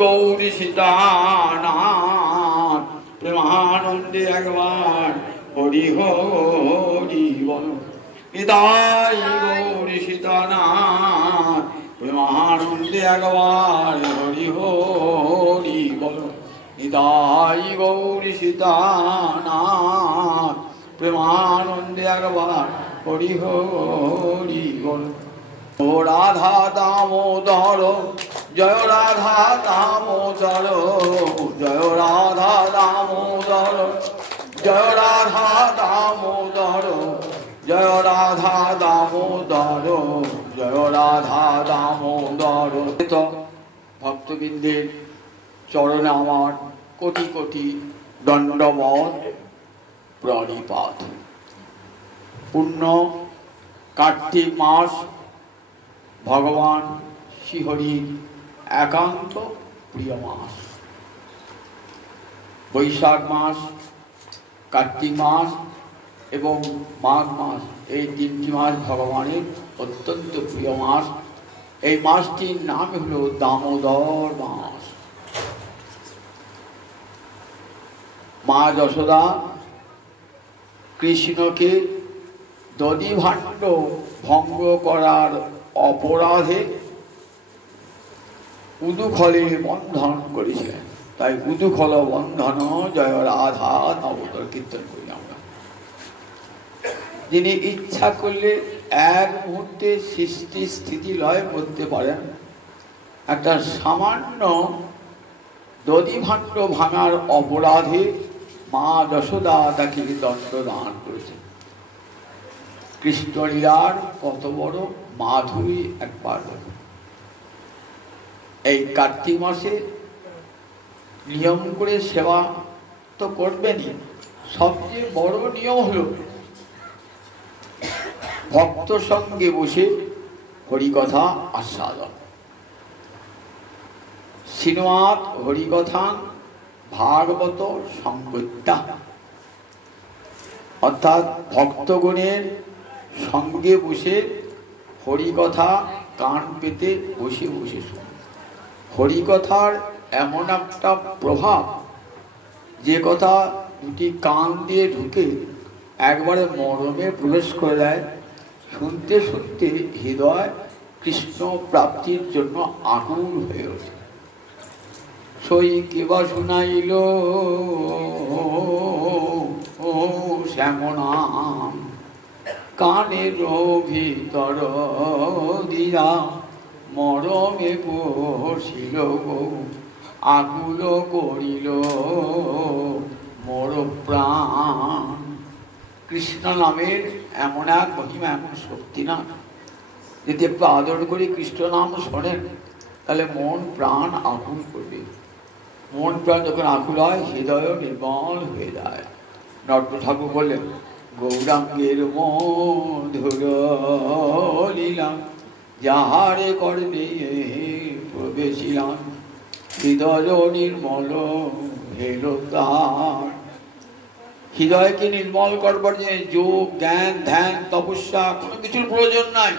গৌরী সীতানাথ প্রেমানন্দে একবার হরি হরি বল। নিতাই গৌরী সীতানাথ প্রেমানন্দে একবার হরি হরি বল। নিতাই গৌরী সীতানাথ প্রেমানন্দে একবার হরি হরি বল। ও রাধা দামোদর জয় রাধা দামোদর, জয় রাধা দামোদর, জয় রাধা দামোদর, জয় রাধা দামোদর, জয় রাধা দামোদর। ভক্তবৃন্দের চরণে আমার কোটি কোটি দণ্ডবত প্রণিপাত। পূর্ণ কার্তিক মাস, ভগবান শ্রীহরির একান্ত প্রিয় মাস। বৈশাখ মাস, কার্তিক মাস এবং মাঘ মাস, এই তিনটি মাস ভগবানের অত্যন্ত প্রিয় মাস। এই মাসটির নাম হলো দামোদর মাস। মা যশোদা কৃষ্ণকে দধিভাণ্ড ভঙ্গ করার অপরাধে উদুখলে বন্ধন করেছিলেন। তাই উদুখল বন্ধন জয় রাধা দামোদর কীর্তন করি আমরা। যিনি ইচ্ছা করলে এক মুহূর্তে সৃষ্টি স্থিতি লয় করতে পারেন, একটা সামান্য দধিভাণ্ড ভাঙার অপরাধে মা যশোদা তাকে দণ্ড দান করেছেন। কৃষ্ণলীলার কত বড় মাধুরী একবার। এই কার্তিক মাসে নিয়ম করে সেবা তো করবেনই, সবচেয়ে বড় নিয়ম হলো ভক্ত সঙ্গে বসে হরিকথা আস্বাদন। শ্রীমৎ হরিকথা ভাগবত সংগত্যা, অর্থাৎ ভক্তগণের সঙ্গে বসে হরিকথা কান পেতে বসে বসে শুনুন। হরিকথার এমন একটা প্রভাব, যে কথা দুটি কান দিয়ে ঢুকে একবারে মরমে প্রবেশ করে দেয়, শুনতে শুনতে হৃদয় কৃষ্ণ প্রাপ্তির জন্য আকুল হয়ে ওঠে। সই কেবা শুনাইল ও শ্যামনাম, কানের ভিতর দিয়া মরমে বসিল গো, আকুল করিল মোর প্রাণ। কৃষ্ণ নামের এমন এক মহিমা, এমন শক্তি না, যদি একটু আদর করে কৃষ্ণ নাম শোনেন তাহলে মন প্রাণ আকুল করবে। মন প্রাণ যখন আকুল হয়, হৃদয় নির্মল হয়ে যায়। নট্ট ঠাকুর বললেন, গৌরাঙ্গের মধুর লীলা যাহারে কর্ণে প্রবেশিলাম, হৃদয় নির্মল হেল তার। হৃদয়কে নির্মল করবার জন্য যোগ, জ্ঞান, ধ্যান, তপস্যা কোনো কিছুর প্রয়োজন নাই।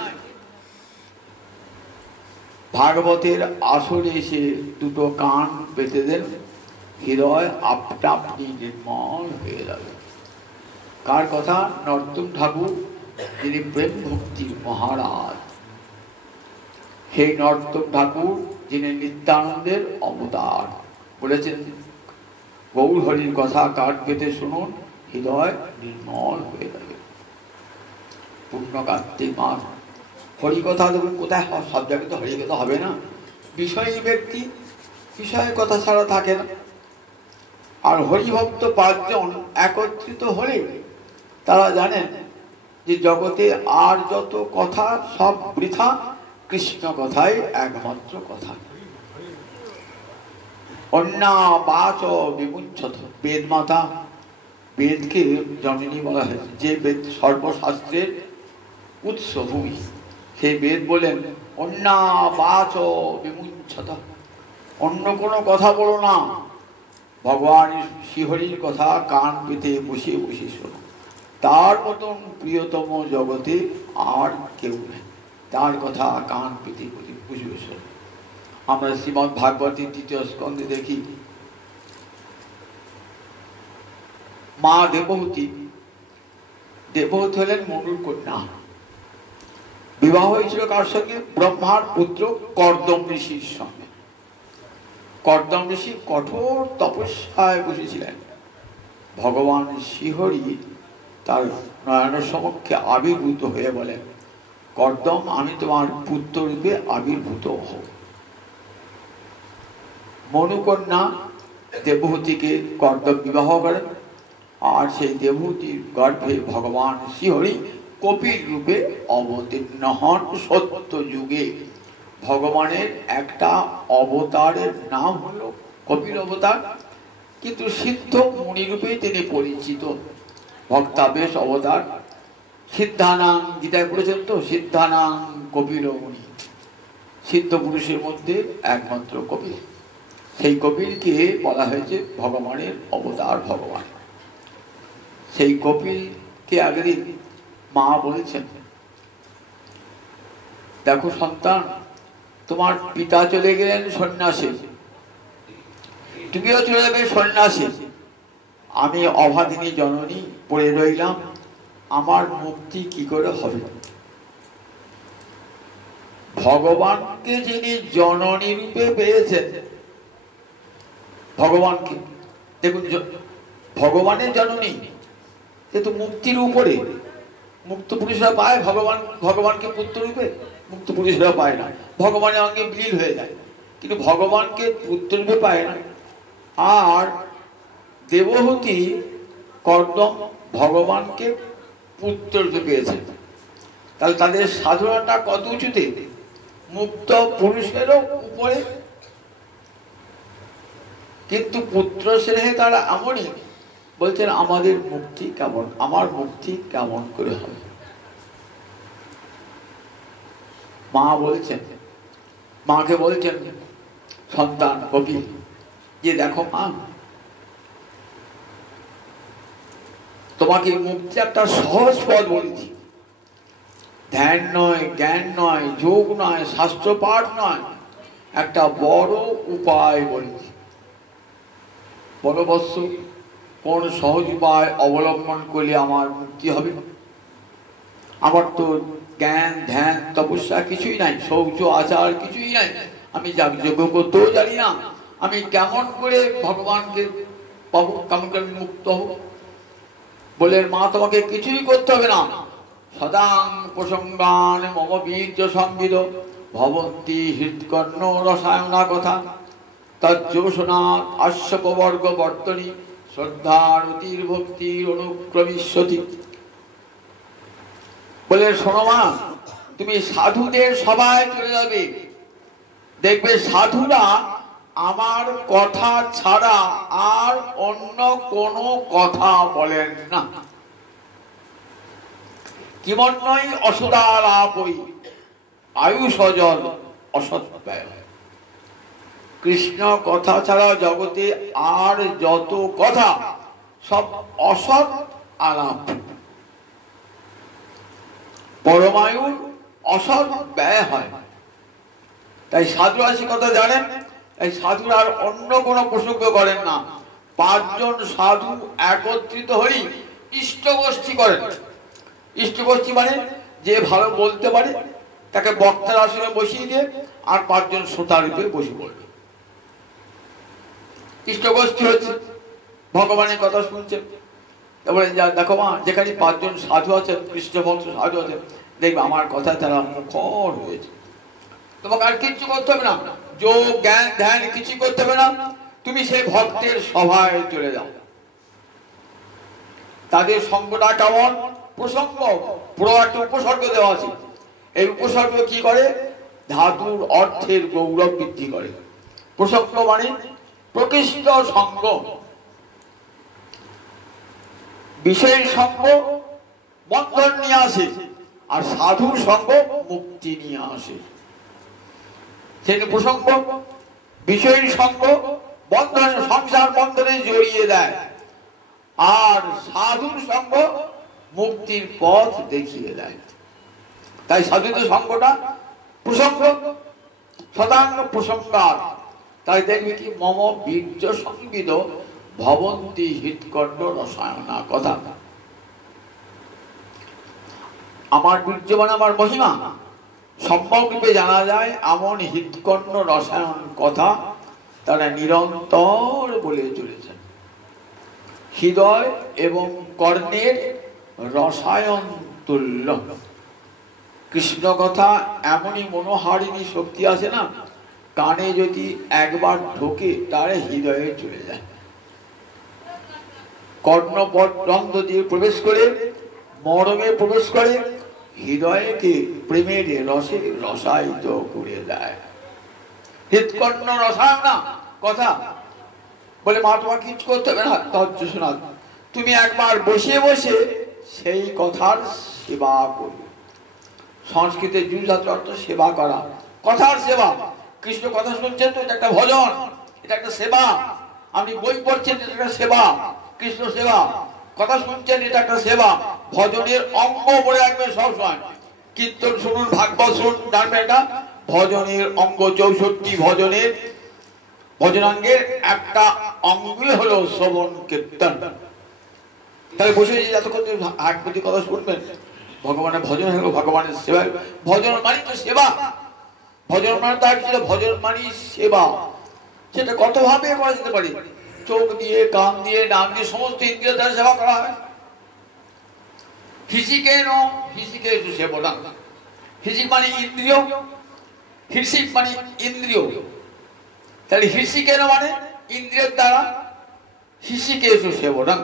ভাগবতের আসরে এসে দুটো কান পেতে দেন, হৃদয় আপনা আপনি নির্মল হয়ে যাবে। কার কথা? নরোত্তম ঠাকুর, যিনি প্রেম ভক্তির মহারাজ। সেই নরোত্তম ঠাকুর, যিনি নিত্যানন্দের অবতার, বলেছেন গৌর হরির কথা কান পেতে শুনুন, হৃদয় নির্মল হয়ে যাবে। পূর্ণ কার্তিক মাস, হরিকথা দেখুন কোথায় সব জায়গায় তো হরিকথা হবে না। বিষয়ী ব্যক্তি বিষয়ের কথা ছাড়া থাকে না। আর হরিভক্ত পাঁচজন একত্রিত হলে তারা জানেন যে জগতে আর যত কথা সব বৃথা, কৃষ্ণ কথাই একমাত্র কথা। অন্যা বাচ বিমুচ্যত, বেদ মাতা, বেদকে জননী বলা হয়েছে, যে বেদ সর্বশাস্ত্রের উৎসভূমি, সেই বেদ বলেন অন্যা বাচ বিমুচ্যত, অন্য কোনো কথা বলো না, ভগবান শ্রীহরির কথা কান পেতে বসে বসে শোনো। তার মতন প্রিয়তম জগতে আর কেউ নেই, তার কথা কান পেতে বসে বসে শোনো। আমরা শ্রীমদ্ ভাগবতী ৩য় স্কন্ধে দেখি মা দেবহূতি হলেন মনুর কন্যা। বিবাহ হয়েছিল কার সঙ্গে? ব্রহ্মার পুত্র কর্দম ঋষির সঙ্গে। কর্দম ঋষি কঠোর তপস্যায় বসেছিলেন। ভগবান শ্রীহরি তার নয়নের সমক্ষে আবির্ভূত হয়ে বলেন, কর্দম, আমি তোমার পুত্র রূপে আবির্ভূত হব। মনুকন্যা দেবহূতিকে কর্দম বিবাহ করেন, আর সেই দেবহূতির গর্ভে ভগবান শ্রীহরি কপির রূপে অবতীর্ণ হন। সত্য যুগে ভগবানের একটা অবতারের নাম হলো কপিল অবতার, কিন্তু সিদ্ধ মুনি রূপে তিনি পরিচিত। ভক্তাবেশ অবতার। সিদ্ধানাং, গীতায় পড়েছেন তো, সিদ্ধানাং কপিল মুনি, সিদ্ধ পুরুষের মধ্যে একমাত্র কপিল। সেই কপিলকে বলা হয়েছে ভগবানের অবতার ভগবান। সেই কপিলকে আগের মা বলেছেন, দেখো সন্তান, তোমার পিতা চলে গেলেন সন্ন্যাসে, তুমিও চলে যাবে সন্ন্যাসে, আমি অভাগিনী জননী পড়ে রইলাম, আমার মুক্তি কি করে হবে? ভগবানকে যিনি জননী রূপে পেয়েছেন, ভগবানকে দেখুন, ভগবানের জননী, কিন্তু মুক্তির উপরে। মুক্ত পুরুষরা পায় ভগবানকে পুত্র রূপে, মুক্ত পুরুষরা পায় না, ভগবানের অঙ্গে বিলীন হয়ে যায়, কিন্তু ভগবানকে পুত্র রূপে পায় না। আর দেবহূতি কর্দম ভগবানকে পুত্র রূপে পেয়েছে। তাহলে তাদের সাধনাটা কত উঁচুতে? মুক্ত পুরুষেরও উপরে। কিন্তু পুত্র স্নেহে তারা এমনই বলছেন, আমাদের মুক্তি কেমন, আমার মুক্তি কেমন করে হবে? মা বলছেন, মাকে বলছেন সন্তান কপিল, যে দেখো মা, তোমাকে মুক্তি একটা সহজ পথ বলেছি। ধ্যান নয়, জ্ঞান নয়, যোগ নয়, শাস্ত্র পাঠ নয়, একটা বড় উপায় বলেছি। বড় বৎস, কোন সহজ উপায় অবলম্বন করলে আমার মুক্তি হবে? আমার তো জ্ঞান ধ্যান তপস্যা কিছুই নাই, শৌচ আচার কিছুই নাই, আমি যাগযজ্ঞ করতেও জানি না, আমি কেমন করে ভগবানকে পাবো, কেমন করে আমি মুক্ত হব? বলেন, মা তোমাকে কিছুই করতে হবে না। সদাং প্রসঙ্গান মম বীর্য সংবিদ ভবন্তি হৃৎকর্ণ রসায়না কথা তজ্জোষণা আস্যপবর্গ বর্তনী শ্রদ্ধার অতির ভক্তির অনুক্রমিষ্যতি। বলে, শোনো মা, তুমি সাধুদের সবাই চলে যাবে, দেখবে সাধুরা আমার কথা ছাড়া আর অন্য কোনো কথা বলেন না। কিমন্যই অসদালাপই আয়ুষজল অসৎব্যয়। কৃষ্ণ কথা ছাড়া জগতে আর যত কথা সব অসৎ আলাপ। পরমায়ুর অসৎ ব্যয় হয়। তাই সাধুরা সে কথা জানেন, তাই সাধুরা আর অন্য কোনো প্রসঙ্গ করেন না। 5 জন সাধু একত্রিত হই ইষ্টগোষ্ঠী করেন। ইষ্টগোষ্ঠী মানে যে ভালো বলতে পারে তাকে বক্তার আসনে বসিয়ে দিয়ে আর 5 জন শ্রোতার উপরে বসে পড়বে। ইষ্টগোষ্ঠী হচ্ছে ভগবানের কথা শুনছেন। তারপরে দেখো মা, যেখানে 5 জন সাধু আছেন, কৃষ্ণ ভক্ত সাধু আছেন, দেখবে আমার কথা তারা মুখর হয়েছে। তোমাকে আর কিচ্ছু করতে হবে না, যোগ জ্ঞান ধ্যান কিছু করতে হবে না, তুমি সেই ভক্তের সভায় চলে যাও। তাদের সঙ্গটা কেমন? প্রসঙ্গ, পুরো একটা উপসর্গ দেওয়া আছে। এই উপসর্গ কি করে? ধাতুর অর্থের গৌরব বৃদ্ধি করে। প্রসঙ্গ মানে প্রকৃষ্ট সঙ্গ। বিষয়ের সঙ্গ বন্ধন নিয়ে আসে, আর সাধুর সঙ্গ মুক্তি নিয়ে আসে। সেই প্রসঙ্গ বিষয়ের সঙ্গ বন্ধন, সংসার বন্ধনে জড়িয়ে দেয়, আর সাধুর সঙ্গ মুক্তির পথ দেখিয়ে দেয়। তাই সাধুদের সঙ্গটা প্রসঙ্গ, শতাঙ্গ প্রসঙ্গার, তাই দেখবে কি মম বীর্য সংবিদ ভবন্তি হৃৎকণ্ড রসায়না কথা। আমার বীর্য মানে আমার মহিমা সম্যকরূপে জানা যায় এমন হৃৎকণ্ড রসায়ন কথা তারা নিরন্তর বলে চলেছেন। হৃদয় এবং কর্ণের রসায়ন তুল্য। কৃষ্ণ কথা এমনই মনোহারিণী শক্তি আছে না, কানে যদি একবার ঢোকে তার হৃদয়ে চলে যায়। কর্ণরন্ধ্র দিয়ে প্রবেশ করে, মরমে প্রবেশ করে, হৃদয়কে প্রেমের রসে রসায়িত করে দেয়। হৃৎকণ্ড রসায়ন না কথা বলে মা তোমাকে কিছু করতে হবে না, তজ্জস্বনাথ তুমি একবার বসে বসে সেই কথার সেবা করবে। সংস্কৃতে জুজাত্র অর্থ সেবা করা, কথার সেবা। কৃষ্ণ কথা শুনছেন তো এটা একটা ভজন, এটা একটা সেবা। আপনি বই পড়ছেন এটা একটা সেবা, কৃষ্ণ সেবা। কথা শুনছেন এটা একটা সেবা। ভজনের অঙ্গ বলে রাখবেন সবসময়। কীর্তন শুনুন, ভাগবত শুনুন, জানবেন এটা ভজনের অঙ্গ। 64 ভজনের ভজনাঙ্গের একটা অঙ্গই হলো শ্রবণ কীর্তন। তাহলে বসে যতক্ষণ ভাগবতী কথা শুনবেন, ভগবানের ভজন হলো ভগবানের সেবা। ভজন মানে তো সেবা, ভজন মানে তার ছিল ভজন মানে সেবা। সেটা কত ভাবে করা যেতে পারে, চোখ দিয়ে, কান দিয়ে, নাক দিয়ে, সমস্ত ইন্দ্রিয় দ্বারা সেবা করা হয়। হিসিকেন হিসিকেন সেবনা। হিসিক মানে ইন্দ্রিয়, হিসিক মানে ইন্দ্রিয়। তাহলে হিসিকেন মানে ইন্দ্রিয়ের দ্বারা, হিসিকেশ সেবনা।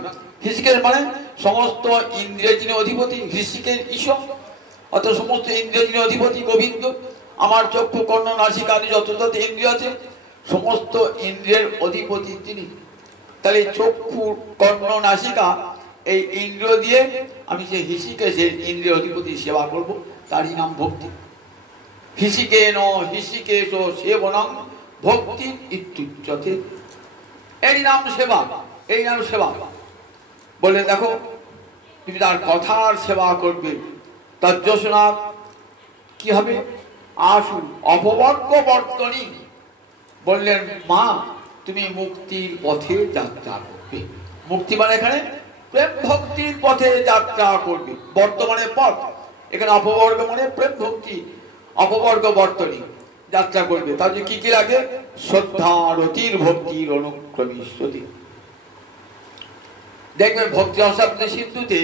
হিসিকের মানে সমস্ত ইন্দ্রিয়ের যিনি অধিপতি, হিসিকের ঈশ্বর, অর্থাৎ সমস্ত ইন্দ্রিয়ের যিনি অধিপতি গোবিন্দ। আমার চক্ষু, কর্ণ, নাসিকা আদি যত যত ইন্দ্রিয় আছে সমস্ত ইন্দ্রিয়ের অধিপতি তিনি। তাহলে চক্ষু, কর্ণ, নাসিকা এই ইন্দ্রিয় দিয়ে আমি সেই হিসিকেশের ইন্দ্রিয় অধিপতি সেবা করব, তারই নাম ভক্তি। হিসিকেন হিসিকেশ সেবনং ভক্তি ইত্যুচ্যতে। এই নাম সেবা, এই নাম সেবা। বলে দেখো তুমি তার কথার সেবা করবে। তজ্জস্বনাথ কি হবে? আশু অপবর্গ বর্তনী। বললেন মা তুমি মুক্তির পথে যাত্রা করবে। মুক্তি মানে এখানে প্রেম ভক্তির পথে যাত্রা করবে। বর্তমানে পথ, এখানে অপবর্গ মানে প্রেম ভক্তি, অপবর্গ বর্তনী যাত্রা করবে। তাহলে কি কি লাগে? শ্রদ্ধা রতির ভক্তির অনুক্রমিষ্যতি। দেখবেন ভক্তি রসামৃত সিন্ধুতে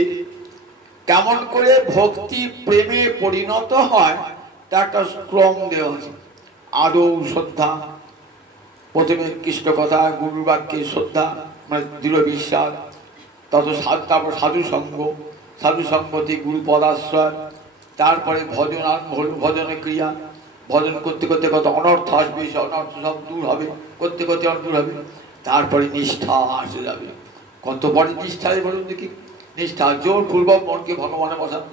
কেমন করে ভক্তি প্রেমে পরিণত হয় তার একটা ক্রম দেওয়া আছে। আদৌ শ্রদ্ধা, প্রথমে কৃষ্ণ কথা, গুরু বাক্যের শ্রদ্ধা মানে দৃঢ় বিশ্বাস, তারপর সাধু সঙ্গ, সাধু সঙ্গতি গুরু পদাশ্রয়, তারপরে ভজন আরম্ভ হল, ভজনের ক্রিয়া। ভজন করতে করতে কত অনর্থ আসবে, সে অনর্থ সব দূর হবে, করতে করতে দূর হবে। তারপরে নিষ্ঠা আসে যাবে। কত বড় নিষ্ঠা বলুন দেখি? নিষ্ঠা জোর পূর্বক মনকে ভগবানে বসান।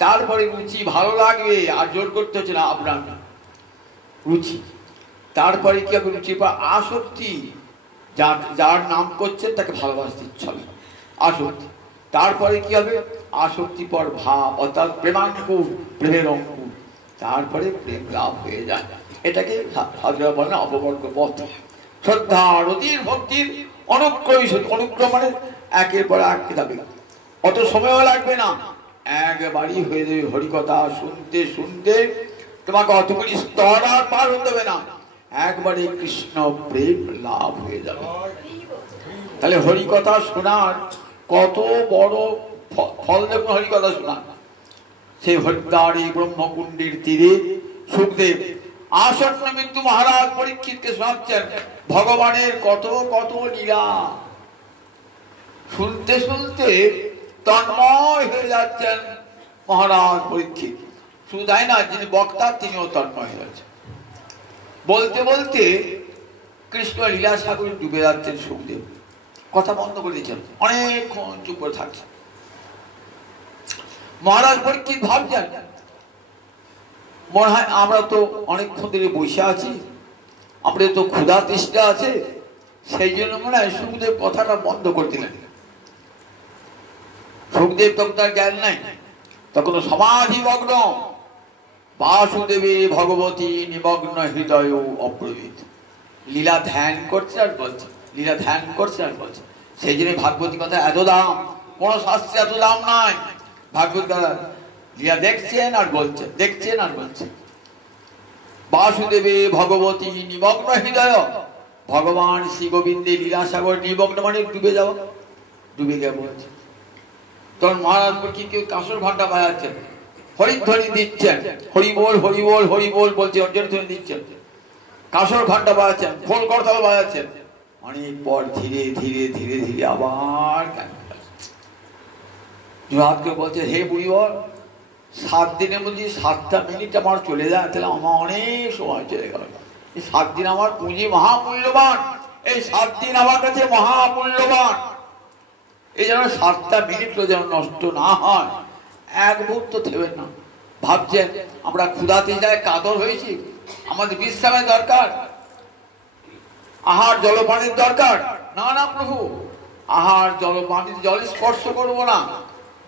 তারপরে রুচি, ভালো লাগবে, আর জোর করতে হচ্ছে না, আপনার রুচি। তারপরে কি হবে? রুচি পর আসক্তি, যার নাম করছেন তাকে ভালোবাসতে ইচ্ছা হবে, আসক্তি। তারপরে কি হবে? আসক্তি পর ভাব, অর্থাৎ প্রেমাঙ্কুর, প্রেমের অঙ্কুর। তারপরে প্রেম লাভ হয়ে যায়। এটাকে সাধুরা বলে না অপবর্গ পথ। শ্রদ্ধা রতির ভক্তির অনুক্রমী। অনুক্রম মানে একের পর এক যাবে, অত সময়ও লাগবে না, একবারই হয়ে যাবে। হরিকথা শুনতে শুনতে তোমাকে অতগুলি স্তর আর পার হতে হবে না, একবারে কৃষ্ণ প্রেম লাভ হয়ে যাবে। তাহলে হরিকথা শোনার কত বড় ফল দেখুন। হরিকথা শোনার সেই হরিদ্বারে ব্রহ্মকুণ্ডের তীরে সুখদেব আসন্ন মৃত্যু মহারাজ পরীক্ষিতকে শোনাচ্ছেন ভগবানের কত কত লীলা। শুনতে শুনতে তন্ময় হয়ে যাচ্ছেন মহারাজ পরীক্ষিত। শুধু তাই না, যিনি বক্তা তিনিও তন্ময় হয়ে যাচ্ছেন। বলতে বলতে কৃষ্ণ লীলা সাগরে ডুবে যাচ্ছেন সুখদেব। কথা বন্ধ করে দিচ্ছেন, অনেকক্ষণ চুপ করে থাকছেন। মহারাজ পরীক্ষিত ভাবছেন মনে হয় আমরা তো অনেকক্ষণ ধরে বসে আছি, আমাদের তো ক্ষুধা তৃষ্ণা আছে, সেই জন্য মনে হয় সুখদেব কথাটা বন্ধ করে দিলেন। সুখদেব তখন তার জ্ঞান নাই, তখন সমাধিমগ্ন, বাসুদেবে ভগবতী নিমগ্ন হৃদয় অপ্রবৃত। লীলা ধ্যান করছে আর বলছে, লীলা ধ্যান করছে আর বলছে। সেই জন্য ভাগবতী কথা এত দাম, কোন শাস্ত্রে এত দাম নাই। ভাগবত কথা লীলা দেখছেন আর বলছে, দেখছেন আর বলছে। বাসুদেবে ভগবতী নিমগ্ন হৃদয়, ভগবান শ্রী গোবিন্দে লীলাসাগর নিমগ্ন মানে ডুবে যাওয়া, ডুবে গিয়ে বলছে। তখন মহারাজ কি কেউ কাঁসর ঘন্টা বাজাচ্ছেন, হরিধ্বনি দিচ্ছেন, হরি বল হরি বল হরি বল বলছে, অঞ্জলি ধ্বনি দিচ্ছেন, কাঁসর ঘন্টা বাজাচ্ছেন, খোল করতাল বাজাচ্ছেন। অনেক পর ধীরে ধীরে ধীরে ধীরে আবার জোহাতকে বলছে, হে বুড়িবর, 7 দিনের মধ্যে 7টা মিনিট আমার চলে যায়, তাহলে আমার অনেক সময় চলে গেল। এই 7 দিন আমার পুঁজি মহামূল্যবান, এই 7 দিন আমার কাছে মহামূল্যবান। এই যেন 7টা মিনিটও যেন নষ্ট না হয়, এক মুহূর্ত থেবেন না। ভাবছেন আমরা ক্ষুধাতে যায় কাতর হয়েছি, আমাদের বিশ্রামের দরকার, আহার জলপানির দরকার। না না প্রভু, আহার জলপানি জল স্পর্শ করবো না,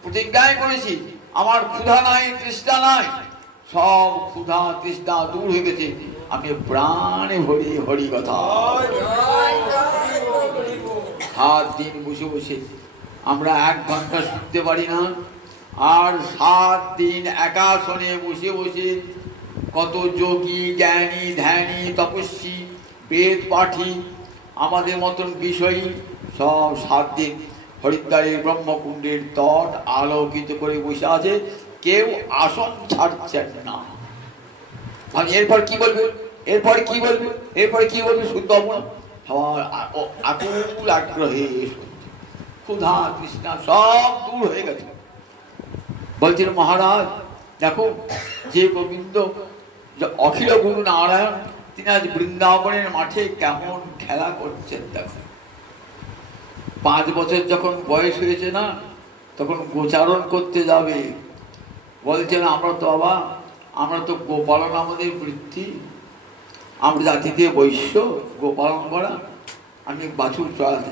প্রতিজ্ঞায় করেছি। আমার ক্ষুধা নাই, তৃষ্ণা নাই, সব ক্ষুধা তৃষ্ণা দূর হয়ে গেছে, আমি প্রাণে ভরি হরি কথা। 7 দিন বসে বসে আমরা 1 ঘন্টা শুনতে পারি না, আর 7 দিন একাসনে বসে বসে কত যোগী জ্ঞানী ধ্যানী তপস্বী বেদ পাঠী আমাদের মতন বিষয়ী সব 7 দিন হরিদ্বারের ব্রহ্মকুণ্ডের তট আলোকিত করে বসে আছে, কেউ আসন ছাড়ছেন না। আমি এরপর কি বলবো, এরপর কি বলবো, এরপরে কি বলবো শুদ্ধ হবো না। সবার আকুল আগ্রহে ক্ষুধা তৃষ্ণা সব দূর হয়ে গেছে। বলছেন মহারাজ দেখো, যে গোবিন্দ অখিল গুরু নারায়ণ, তিনি আজ বৃন্দাবনের মাঠে কেমন খেলা করছেন। দেখো 5 বছর যখন বয়স হয়েছে না, তখন গোচারণ করতে যাবে। বলছেন আমরা তো বাবা, আমরা তো গোপালন আমাদের বৃত্তি, আমরা জাতিতে বৈশ্য, গোপালন করা। আমি বাছুর চড়াতে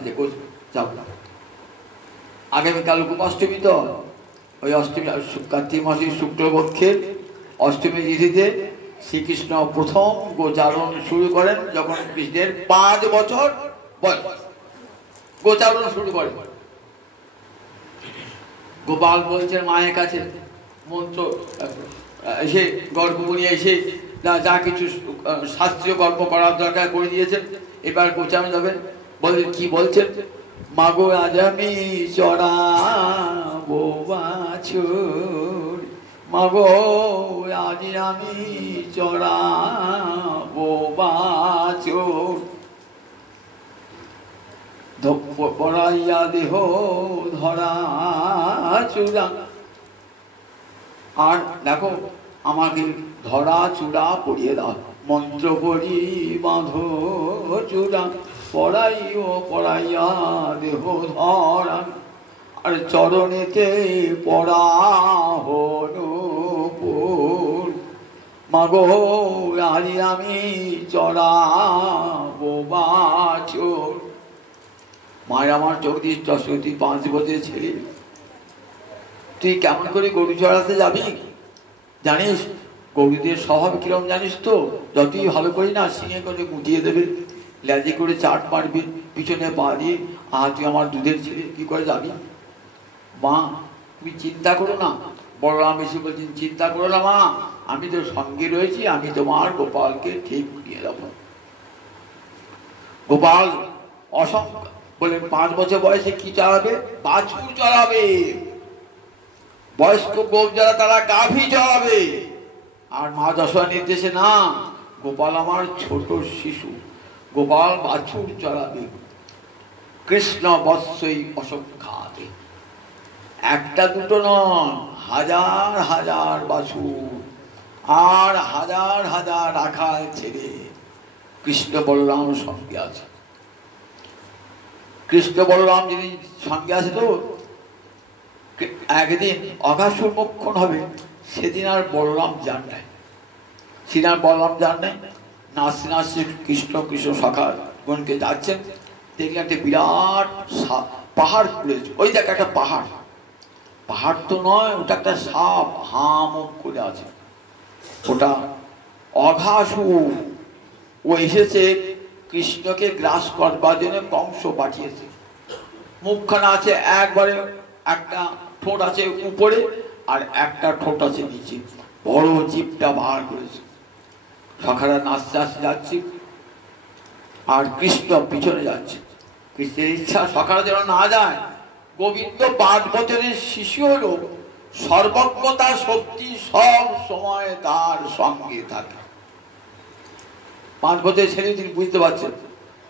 যাব। আগামীকাল গোপাষ্টমী, তো ওই অষ্টমী কার্তিক মাসের শুক্লপক্ষের অষ্টমী তিথিতে শ্রীকৃষ্ণ প্রথম গোচারণ শুরু করেন, যখন কৃষ্ণের 5 বছর বয়স, গোচারণ শুরু করেন। গোপাল বলছেন মায়ের কাছে মন্ত্র এসে গল্প নিয়ে এসে যা কিছু শাস্ত্রীয় গল্প করার দরকার করে দিয়েছেন, এবার গোচারণ যাবেন। বলছেন কি বলছেন, মাগো আজ আমি চড়াবো বাছুর, মাগো আজ আমি চড়াবো বাছুর, পড়াইয়া দেহ ধরা চূড়া। আর দেখো আমাকে ধরা চূড়া পড়িয়ে দাও, মন্ত্র পড়ি বাঁধো চূড়া, পড়াইও পড়াইয়া দেহ ধরা, আর চরণেতে পড়া হনুপুর, মাগো আজ আমি চড়াবো বাছুর। মায়ের আমার 34-65 বছরের ছেলে, তুই কেমন করে গরু চড়াতে যাবি? জানিস গরুদের স্বভাব কিরম জানিস তো? যতই ভালো করি না, সিংহে করে গুটিয়ে দেবে, লেজে করে চাট মারবি, পিছনে পা দিয়ে, তুই আমার দুধের ছেলে, কি করে যাবি? মা তুমি চিন্তা করো না। বলরাম এসে বলছেন চিন্তা করো না মা, আমি তো সঙ্গে রয়েছি, আমি তোমার গোপালকে ঠিক নিয়ে যাবো। গোপাল অসংখ্য বলেন 5 বছর বয়সে কি চড়াবে? বাছুর চড়াবে। বয়স্ক গোপ যারা তারা গাভী চড়াবে। আর মা যশোদা নির্দেশে না, গোপাল আমার ছোট শিশু, গোপাল বাছুর চড়াবে। কৃষ্ণ বৎসই অসংখ্যাতে, একটা দুটো নয়, হাজার হাজার বাছুর আর হাজার হাজার রাখাল ছেড়ে কৃষ্ণ বলরাম সঙ্গে আছে। কৃষ্ণ বলরাম যদি সঙ্গে আছে, তো একদিন অঘাসুর মোক্ষণ হবে, সেদিন আর বলরাম যান নাই, সেদিন আর বলরাম যান নাই। নাচতে নাচতে কৃষ্ণ কৃষ্ণ সখা গণকে যাচ্ছেন, দেখলেন একটা বিরাট পাহাড় খুলেছে। ওই দেখ একটা পাহাড়, পাহাড় তো নয়, ওটা একটা সাপ, হা মুখ করে আছে। ওটা অঘাসুর। ও এসেছে কৃষ্ণকে গ্রাস করবার জন্য, কংস পাঠিয়েছে। মুখখানা আছে একবারে, একটা ঠোঁট আছে উপরে আর একটা ঠোঁট আছে নিচে, বড় জিভটা বার করেছে। সখারা নাচতে নাচতে যাচ্ছে আর কৃষ্ণ পিছনে যাচ্ছে। কৃষ্ণের ইচ্ছা সখারা যেন না যায়। গোবিন্দ 5 বছরের শিশু হলো, সর্বজ্ঞতা শক্তি সব সময় তার সঙ্গে থাকে। 5 বছরের ছেলে তিনি বুঝতে পারছেন।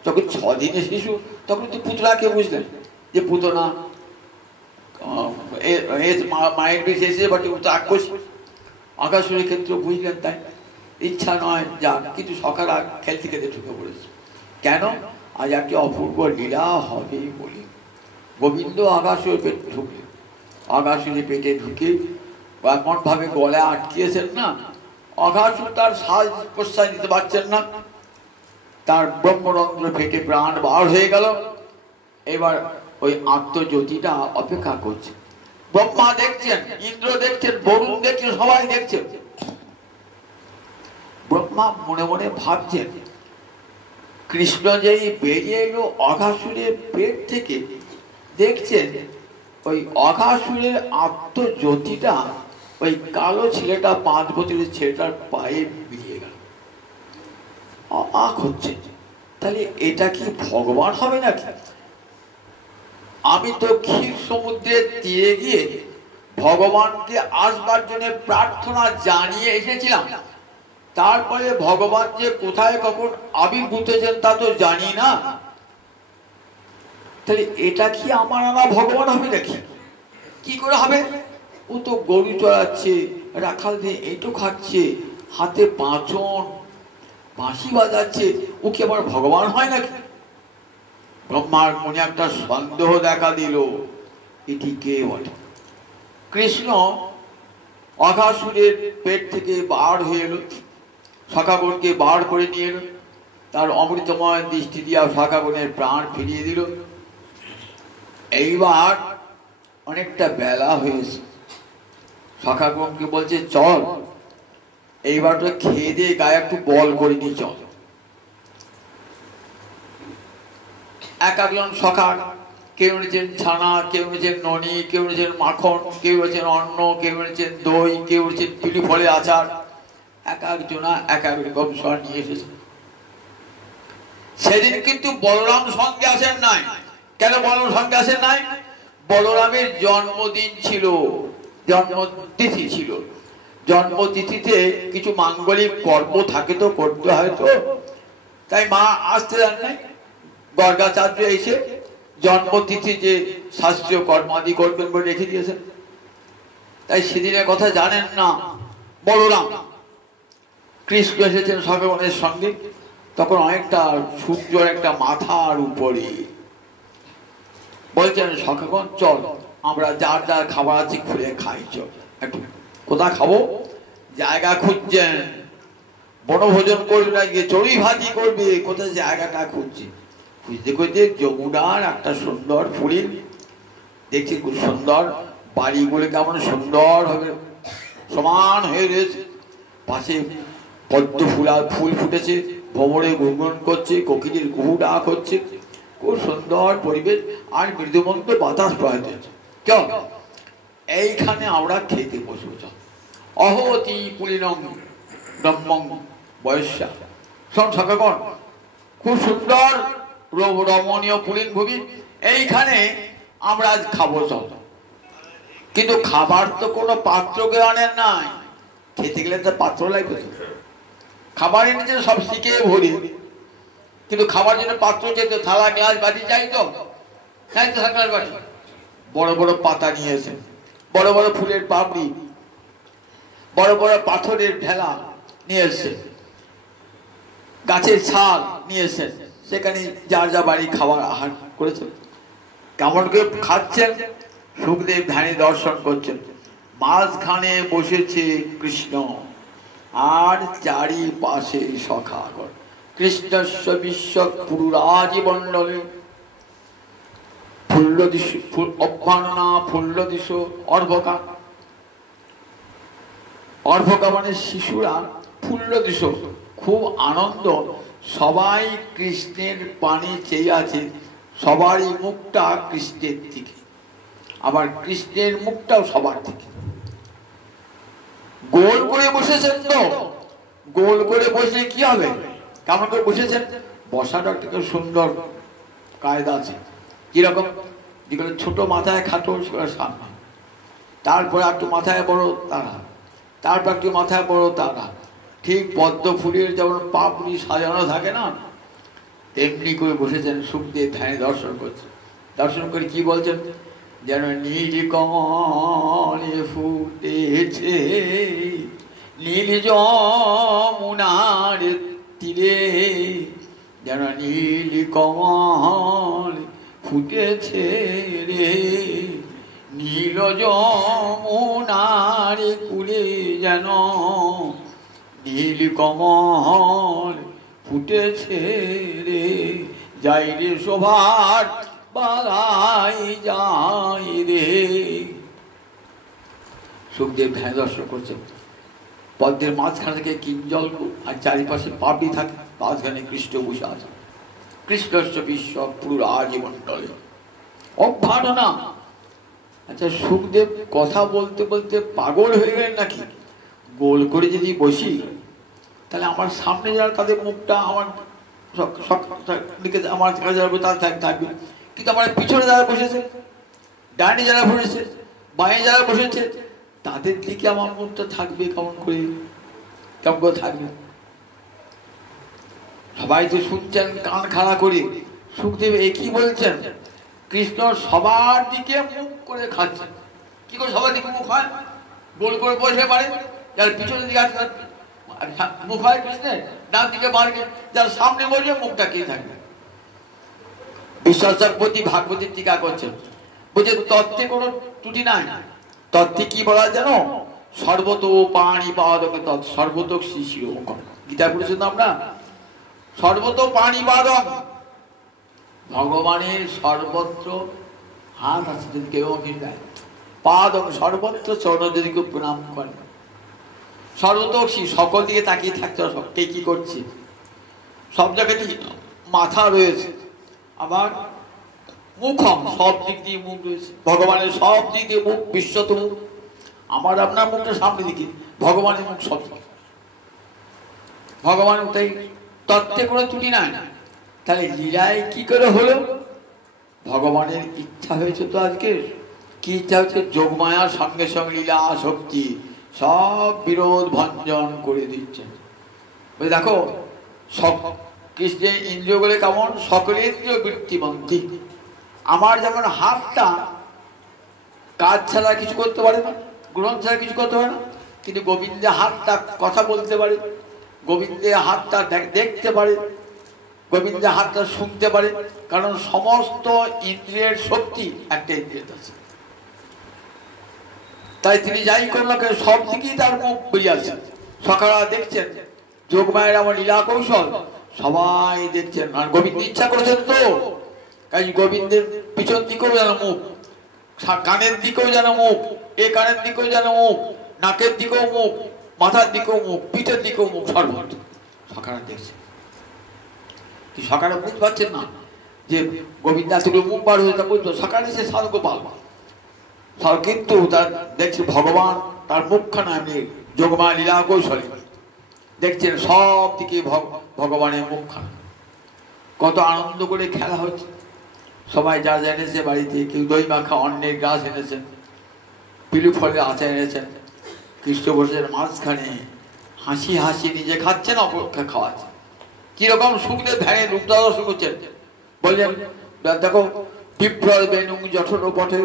যখন 6 দিনের শিশু তখন তো পুতলাকে বুঝলেন যে পুতনা মায়ের বেশি এসেছে, বাট আকাশ আকাশের ক্ষেত্রে বুঝলেন। তাই ইচ্ছা নয় যা, কিন্তু সকাল খেলতে খেলতে ঢুকে পড়েছে। কেন? আজ একটি অপূর্ব লীলা হবে বলি। গোবিন্দ আকাশের পেটে ঢুকে, আকাশের পেটে ঢুকে এমন ভাবে গলা আটকিয়েছেন না, আকাশুর তার শ্বাস প্রশ্বাস দিতে পারছেন না। তার ব্রহ্মরন্ধ্র ফেটে প্রাণ বার হয়ে গেল। এবার ওই আত্মজ্যোতিটা অপেক্ষা করছে। ব্রহ্মা দেখছেন, ইন্দ্র দেখছেন, বরুণ দেখছেন, সবাই দেখছেন। ব্রহ্মা মনে মনে ভাবছেন, কৃষ্ণ যেই বেরিয়ে এলো অঘাসুরের পেট থেকে, দেখছেন ওই অঘাসুরের আত্মজ্যোতিটা ওই কালো ছেলেটা, 5 বছরের ছেলেটার পায়ে মিলিয়ে গেল। অবাক হচ্ছে, তাহলে এটা কি ভগবান হবে নাকি? আমি তো ক্ষীর সমুদ্রের তীরে গিয়ে ভগবানকে আসবার জন্য প্রার্থনা জানিয়ে এসেছিলাম, তারপরে ভগবান যে কোথায় কখন আবির্ভূত হয়েছেন তা তো জানি না। তাহলে এটা কি আমার আনা ভগবান হবে নাকি? কি করে হবে? ও তো গরু চড়াচ্ছে, রাখাল দিয়ে এঁটো খাচ্ছে, হাতে পাঁচন, বাঁশি বাজাচ্ছে, ও কি আবার ভগবান হয় নাকি? ব্রহ্মার মনে একটা সন্দেহ দেখা দিল, এটি কে বটে? কৃষ্ণ অঘাসুরের পেট থেকে বার হয়ে এলো, সখাগণকে বার করে নিয়ে এলো, তার অমৃতময় দৃষ্টি দিয়া সখাগণের প্রাণ ফিরিয়ে দিল। এইবার অনেকটা বেলা হয়েছে, সখাগণকে বলছে চল এইবার তো খেয়ে দিয়ে গায়ে একটু বল করে নি, চল। এক একজন সখা, কেউ এনেছেন ছানা, কেউ এনেছেন ননি, কেউ এনেছেন মাখন, কেউ এনেছেন অন্ন, কেউ এনেছেন দই, কেউ এনেছেন পিলি ফলের আচার। এক একজনা এক এক রকম সর নিয়ে এসেছে। সেদিন কিন্তু বলরাম সঙ্গে আসেন নাই। কেন বলরাম সঙ্গে আসেন নাই? বলরামের জন্মদিন ছিল, জন্মতিথি ছিল। জন্মতিথিতে কিছু মাঙ্গলিক কর্ম থাকে তো করতে হয়, তো তাই মা আসতে দেন নাই। গর্গাচার্য এসে জন্মতিথি যে শাস্ত্রীয় কর্মাদি করবেন বলে রেখে দিয়েছেন। তাই সেদিনের কথা জানেন না বলরাম। কৃষ্ণ এসেছেন সখগণের সঙ্গে, তখন অনেকটা সূর্যর একটা মাথার উপরে। বলছেন সখগণ চল আমরা যার যার খাবার আছে খুলে খাই, চল। একটু কোথা খাবো? জায়গা খুঁজছেন, বনভোজন করবে না, গিয়ে চড়ুই ভাজি করবে, কোথায় জায়গাটা খুঁজছে। খুঁজতে খুঁজতে যমুনার একটা সুন্দর ফুলি দেখছি, খুব সুন্দর, বাড়িগুলো কেমন সুন্দর হবে সমান হয়ে রয়েছে, পাশে পদ্ম ফুল ফুটেছে, ভ্রমরে গুনগুন করছে, কোকিলের কুহু ডাক হচ্ছে, খুব সুন্দর পরিবেশ, আর মৃদুমন্দ বাতাস প্রবাহিত হচ্ছে। চল এইখানে আমরা খেতে বসবো, চল। অহতি পুলিনং ব্রহ্মং বয়স্যা। শোন সখগণ, খুব সুন্দর রমণীয় পুলিন ভূমি, এইখানে আমরা আজ খাবো, চল। কিন্তু খাবার তো কোনো পাত্রকে আনেন নাই, খেতে গেলে তো পাত্র লাগবে। খাবার এনেছে সব শিখে ভরি, কিন্তু খাবার জন্য পাত্র চাইতো, থালা গ্লাস বাটি চাইতো, চাইতো থাকার বাটি। বড় বড় পাতা নিয়ে এসে, বড় বড় ফুলের পাপড়ি, বড় বড় পাথরের ঢেলা নিয়ে এসে, গাছের ছাল নিয়ে এসে, সেখানে যার যা বাড়ি খাবার আহার করেছে। কেমন করে খাচ্ছেন? সুখদেব ধ্যানে দর্শন করছেন। মাঝখানে বসেছে কৃষ্ণ, আর চারিপাশে সখাগণ। কৃষ্ণস্য বিশ্ব পুরুরাজি মণ্ডলে ফুল্লদিশ অভ্যাননা ফুল্লদিশ অর্ভকা অর্ভকামানের শিশুরা ফুল্ল দৃশ্য, খুব আনন্দ, সবাই কৃষ্ণের পানে চেয়ে আছে, সবারই মুখটা কৃষ্ণের দিকে, আবার কৃষ্ণের মুখটাও সবার দিকে। গোল করে বসেছেন তো, গোল করে বসে কি হবে, কেমন করে বসেছেন, বসাটা একটু সুন্দর কায়দা আছে। কিরকম, যেগুলো ছোট মাথায় খাটো সেগুলো সামনে, তারপরে একটু মাথায় বড় তারা, তারপর একটু মাথায় বড় তারা, ঠিক পদ্ম ফুলের যেমন পাপড়ি সাজানো থাকে না, তেমনি করে বসেছেন। সুখদেব ধ্যানে দর্শন করছেন। দর্শন করে কি বলছেন, যেন নীল কমলে ফুটেছে নীল যমুনার তীরে, যেন নীল কমল ফুটেছে রে নীল যমুনার কূলে, যেন নীল কমল ফুটেছে রে, যাই রে শোভার বালাই যাই রে। সুখদেব ধ্যান দর্শন করছেন। পদ্মের মাঝখানে থেকে কিঞ্জল আর চারিপাশে পাপড়ি থাকে, মাঝখানে কৃষ্ণ বসে আছে। কৃষ্ণস্য বিশ্ব পুরো আজীবনটলে অভ্যাটনা। আচ্ছা, সুখদেব কথা বলতে বলতে পাগল হয়ে গেলেন নাকি? গোল করে যদি বসি তাহলে আমার সামনে যারা, তাদের মুখটা আমার দিকে, আমার কাছে যারা তারা থাকবে, কিন্তু আমার পিছনে যারা বসেছে, ডানে যারা বসেছে, বাঁয়ে যারা বসেছে, তাদের দিকে আমার মুখটা থাকবে কেমন করে, কেমন করে থাকবে? সবাই তো শুনছেন কান খাড়া করে। সুখদেব একই বলছেন, কৃষ্ণ সবার দিকে মুখ করে খাচ্ছেন। কি করে সবার দিকে মুখ হয়? গোল করে বসে পারে, যার পিছনের দিকে আছে মুখ হয় কৃষ্ণের, ডান দিকে বাড়বে, যার সামনে বসে মুখটা কে থাকবে? বিশ্বাসপতি ভাগবতীর টিকা করছেন, বলছে তত্ত্বে কোনো ত্রুটি নাই। তত্ত্বে কি বলা জানো, সর্বত পাণি পাদক তৎ সর্বতক শিশির। গীতা পড়েছেন আমরা, সর্বত পাণি পাদক, ভগবানের সর্বত্র হাত আছে, যদি কেউ দেয়, পাদক সর্বত্র চরণ যদি কেউ প্রণাম করে, সর্বতক সকল দিকে তাকিয়ে থাকতে হবে, কে কি করছে, সব জায়গায় মাথা রয়েছে, আবার মুখম সব দিক দিয়ে মুখ রয়েছে, ভগবানের সব দিক দিয়ে মুখ, বিশ্বত মুখ। আমার আপনার মুখটা সামনে দিকে, ভগবানের মুখ সব দিকে, ভগবান তাই তত্ত্বে কোনো ত্রুটি নাই। তাহলে লীলায় কি করে হলো? ভগবানের ইচ্ছা হয়েছে তো আজকে। কি ইচ্ছা হচ্ছে? যোগমায়ার সঙ্গে সঙ্গে লীলা শক্তি সব বিরোধ ভঞ্জন করে দিচ্ছেন। বলে দেখো, কৃষ্ণের ইন্দ্রিয় বলে কেমন, সকলেন্দ্রিয় বৃত্তিমন্ত্রী। আমার যেমন হাতটা কাজ ছাড়া কিছু করতে পারে না, গ্রহণ ছাড়া কিছু করতে পারে না, কিন্তু গোবিন্দের হাতটা কথা বলতে পারে, গোবিন্দের হাতটা দেখতে পারে, গোবিন্দের হাতটা শুনতে পারে, কারণ সমস্ত ইন্দ্রিয়ের শক্তি একটা ইন্দ্রিয় আছে। তাই তিনি যাই করল, সব দিকেই তার মুখ বেরিয়ে আসছে। সকালে দেখছেন যোগমায়ের আমার লীলা কৌশল, সবাই দেখছেন। আর গোবিন্দ ইচ্ছা করেছেন তো, কাজ গোবিন্দের পিছন দিকেও যেন মুখ, কানের দিকেও যেন মুখ, এ কানের দিকেও যেন মুখ, নাকের দিকেও মুখ, মাথার দিকেও মুখ, পিঠের দিকেও মুখ, সর্বত্র সকালে দেখছেন। কি সকালে বুঝতে পারছেন না যে গোবিন্দ এতগুলো মুখ বার হয়ে, তা বুঝতো সকালে সে সারগোপাল, কিন্তু তার দেখছি ভগবান তার মুখখানা এমনি যোগমায়া লীলা কৌশলী দেখছেন, সব দিকে ভগবানের মুখখানা। কত আনন্দ করে খেলা হচ্ছে। সবাই যা এনেছে বাড়িতে, কেউ দই মাখা অন্যের গাছ এনেছেন, পিলু ফলের আচার এনেছেন, কৃষ্ণ বসেছেন মাঝখানে, হাসি হাসি নিজে খাচ্ছেন, অপেক্ষা খাওয়াচ্ছে। কিরকম সুখদেব ধ্যানে রূপ দর্শন করছেন। বললেন দেখো, বিপ্রল বেনু জঠর পথে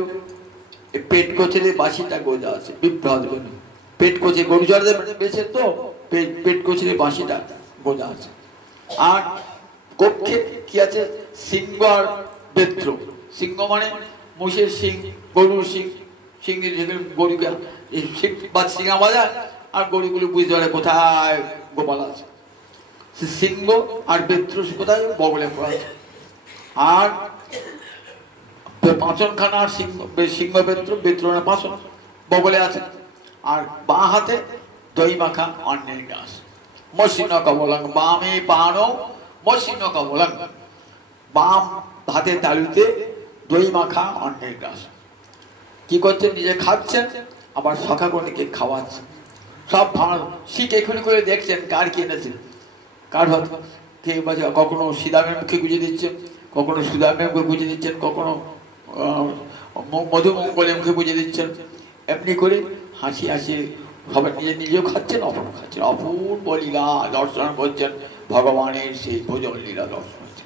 পেট কোচের বাসিটা গোজা আছে, বিপ্রল বেনু পেট কোচে, গরু জলে বেঁচে তো পেট কোচের বাসিটা গোজা আছে। আর কক্ষে কি আছে, সিংহ আর বেত্র। সিংহ মানে মোষের সিং, গরুর সিং, সিং গরুকে সিংহা বাজায়, আর গরুগুলো বুঝতে পারে কোথায় গোপাল আছে। সিংহ আর বেত্র কোথায়, বগলে পড়া আছে। আর পাঁচনখানা সিংহ বেত্র, বেত্র না পাঁচন বগলে আছে। আর বাঁ হাতে দই মাখা অন্যের গ্রাস। মসৃণ কবলং বামে পানো মসৃণ কবলং, বাম হাতের তালুতে দই মাখা অন্যের গ্রাস। কি করছেন? নিজে খাচ্ছেন, আবার সখাগণকে খাওয়াচ্ছেন। সব শিখ এখনই করে দেখছেন কার কি এনেছেন, কার হাত কে বাজে। কখনো সীতামের মুখে গুঁজে দিচ্ছেন, কখনো সুদামের মুখে গুঁজে দিচ্ছেন, কখনো মধুমঙ্গলের মুখে গুঁজে দিচ্ছেন। এমনি করে হাসি হাসি সবাই নিজে নিজেও খাচ্ছেন, অপূর্ব খাচ্ছেন। অপূর্ব লীলা দর্শন করছেন, ভগবানের সেই ভোজন লীলা দর্শন হচ্ছে।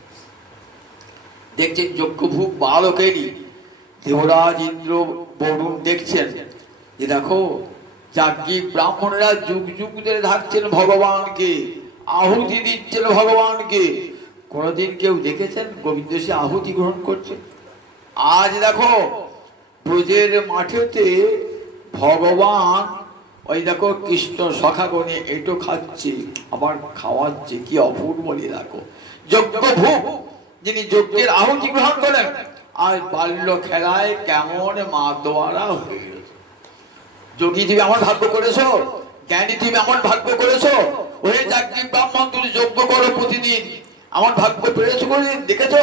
দেখছেন যজ্ঞভূপ বালকেরই দেবরাজ ইন্দ্র বরুণ দেখছেন যে দেখো যাজ্ঞিক ব্রাহ্মণেরা যুগ যুগ ধরে থাকছেন ভগবানকে, আহুতি দিচ্ছেন ভগবানকে। কোনদিন কেউ দেখেছেন গোবিন্দ সে আহুতি গ্রহণ করছে? আজ দেখো ব্রজের মাঠেতে ভগবান ওই দেখো কৃষ্ণ সখাগণে এটো খাচ্ছে, আবার খাওয়াচ্ছে। কি অপূর্ব লীলা! দেখো যজ্ঞভূপ যিনি যজ্ঞের আহুতি গ্রহণ করেন, আর বাল্য খেলায় কেমন মাতোয়ারা হয়ে গেছে। যোগী তুমি এমন ভাগ্য করেছো, জ্ঞানী তুমি এমন ভাগ্য করেছো, ওই যাজ্ঞিক ব্রাহ্মণ তুমি যজ্ঞ করো প্রতিদিন, এমন ভাগ্য পেরেছো কোনদিন দেখেছো?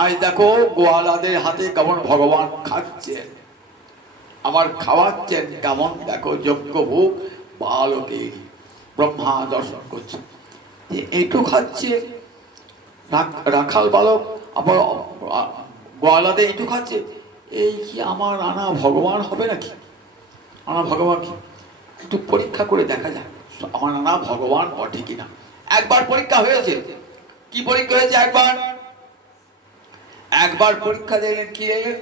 আজ দেখো গোয়ালাদের হাতে কেমন ভগবান খাচ্ছেন, আমার খাওয়াচ্ছেন কেমন। দেখো যজ্ঞভূপ বালকে ব্রহ্মা দর্শন করছে, এইটু খাচ্ছে রাখাল বালক, আবার গোয়ালাদের এইটু খাচ্ছে। এই কি আমার আনা ভগবান হবে নাকি? আনা ভগবান কি? একটু পরীক্ষা করে দেখা যায় আমার আনা ভগবান বটে কিনা। একবার পরীক্ষা হয়েছে। কি পরীক্ষা হয়েছে? একবার পরীক্ষা দিলেন। কি দিলেন?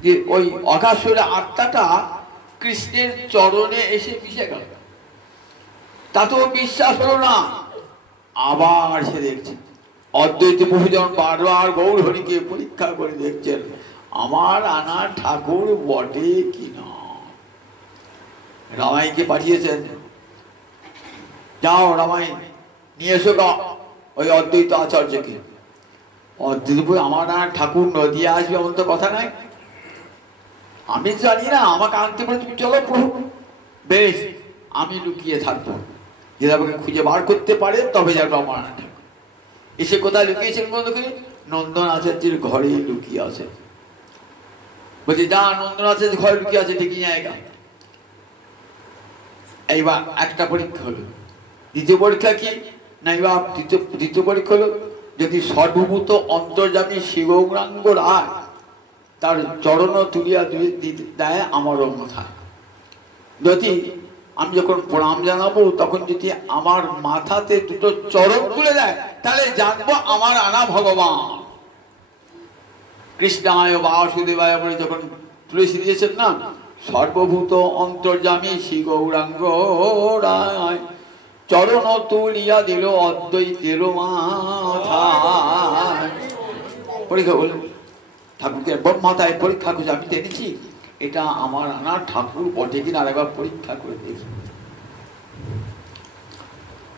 যে ওই অঘাসুরের আত্মাটা কৃষ্ণের চরণে এসে মিশে গেল। তাতেও বিশ্বাস হলো না। আবার সে দেখছে অদ্বৈত বহুজন বারবার গৌর হরিকে পরীক্ষা করে দেখছেন আমার আনা ঠাকুর বটে কিনা। রামাইকে পাঠিয়েছেন, যাও রামাই নিয়ে এসো ওই অদ্বৈত আচার্যকে। অদ্বৈত আমার আনা ঠাকুর নদিয়া আসবে এমন তো কথা নাই। আমি জানি না, আমাকে আনতে পারে, তুমি চলো প্রভু। বেশ, আমি লুকিয়ে থাকবো, যদি আমাকে খুঁজে বার করতে পারে তবে যাবো আমার আনা ঠাকুর। এসে কোথায় লুকিয়েছেন বন্ধুকে? নন্দন আচার্যের ঘরে লুকিয়ে আছে। বলছে যা নন্দন আচার্যের ঘরে লুকিয়ে আছে, ঠিকই জায়গা। এইবার একটা পরীক্ষা হলো। দ্বিতীয় পরীক্ষা কি না? এবার দ্বিতীয় পরীক্ষা হলো যদি সর্বভূত অন্তর্যামী শিবগৌরাঙ্গ রায় তার চরণ তুলিয়া দেয় আমারও মাথা, যদি আমি যখন প্রণাম জানাবো তখন যদি আমার মাথাতে দুটো চরণ তুলে দেয় তাহলে জানবো আমার আনা ভগবান। কৃষ্ণায় বাসুদেবায় বলে যখন তুলসী দিয়েছেন না, সর্বভূত অন্তর্যামী শ্রী গৌরাঙ্গ রায় চরণ তুলিয়া দিল অদ্বৈতের মাথা। পরীক্ষা বললেন ঠাকুরকে ব্রহ্মাতায় পরীক্ষা করে আমি জেনেছি এটা আমার আনা ঠাকুর বটে কিনা আরেকবার পরীক্ষা করে দেখি।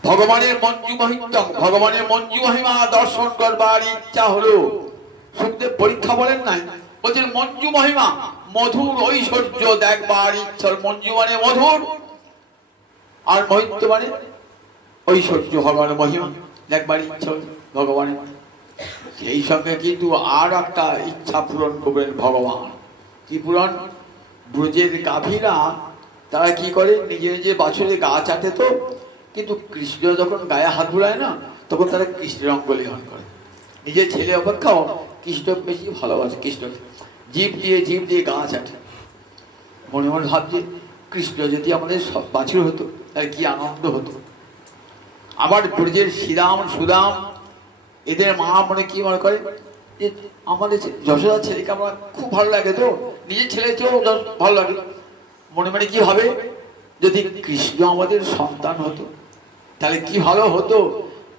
ভগবানের মঞ্জু মহিতম, ভগবানের মঞ্জু মহিমা দর্শন করবার ইচ্ছা হলো। সুখদেব পরীক্ষা বলেন নাই, বলছেন মঞ্জু মহিমা মধুর ঐশ্বর্য দেখবার ইচ্ছা। মঞ্জু মানে মধুর, আর মহিত্য মানে ঐশ্বর্য, ভগবানের মহিমা দেখবার ইচ্ছা ভগবানের। সেই সঙ্গে কিন্তু আর একটা ইচ্ছা পূরণ করবেন ভগবান। কি পূরণ? ব্রজের গাভীরা তারা কি করে, নিজে নিজে বাছুরে গা চাটে তো, কিন্তু কৃষ্ণ যখন গায়ে হাত বুলায় না তখন তারা কৃষ্ণের অঙ্গলিহন করে। নিজের ছেলে অপেক্ষাও কৃষ্ণ বেশি ভালোবাসে। কৃষ্ণ জীব দিয়ে গা চাটে। মনে মনে ভাবছে কৃষ্ণ যদি আমাদের সব বাছুর হতো তাহলে কি আনন্দ হতো। আবার ব্রজের শ্রীরাম সুদাম এদের মা মনে কি মনে করে যে আমাদের যশোদার ছেলেকে আমার খুব ভালো লাগে, তো নিজের ছেলের চেয়েও ভালো লাগে। মনে মনে কি ভাবে, যদি কৃষ্ণ আমাদের সন্তান হতো তাহলে কি ভালো হতো।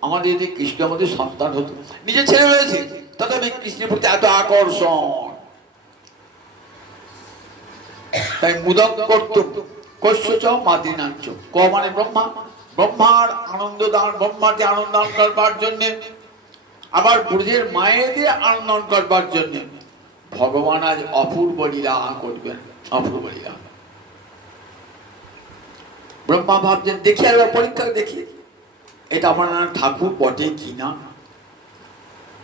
আমাদের যদি কৃষ্ণ আমাদের সন্তান হতো, নিজের ছেলে রয়েছে তথাপি কৃষ্ণের প্রতি এত আকর্ষণ। তাই মুদক করত কস্য মাতৃনাঞ্চ। ক মানে ব্রহ্মা, ব্রহ্মার আনন্দ দান, ব্রহ্মাকে আনন্দ দান করবার জন্য, আবার ব্রজের মায়েদের আনন্দ করবার জন্য ভগবান আজ অপূর্ব লীলা করবেন। অপূর্ব লীলা ব্রহ্মা ভাবছেন দেখি আর পরীক্ষা দেখি এটা আমার ঠাকুর বটে কিনা।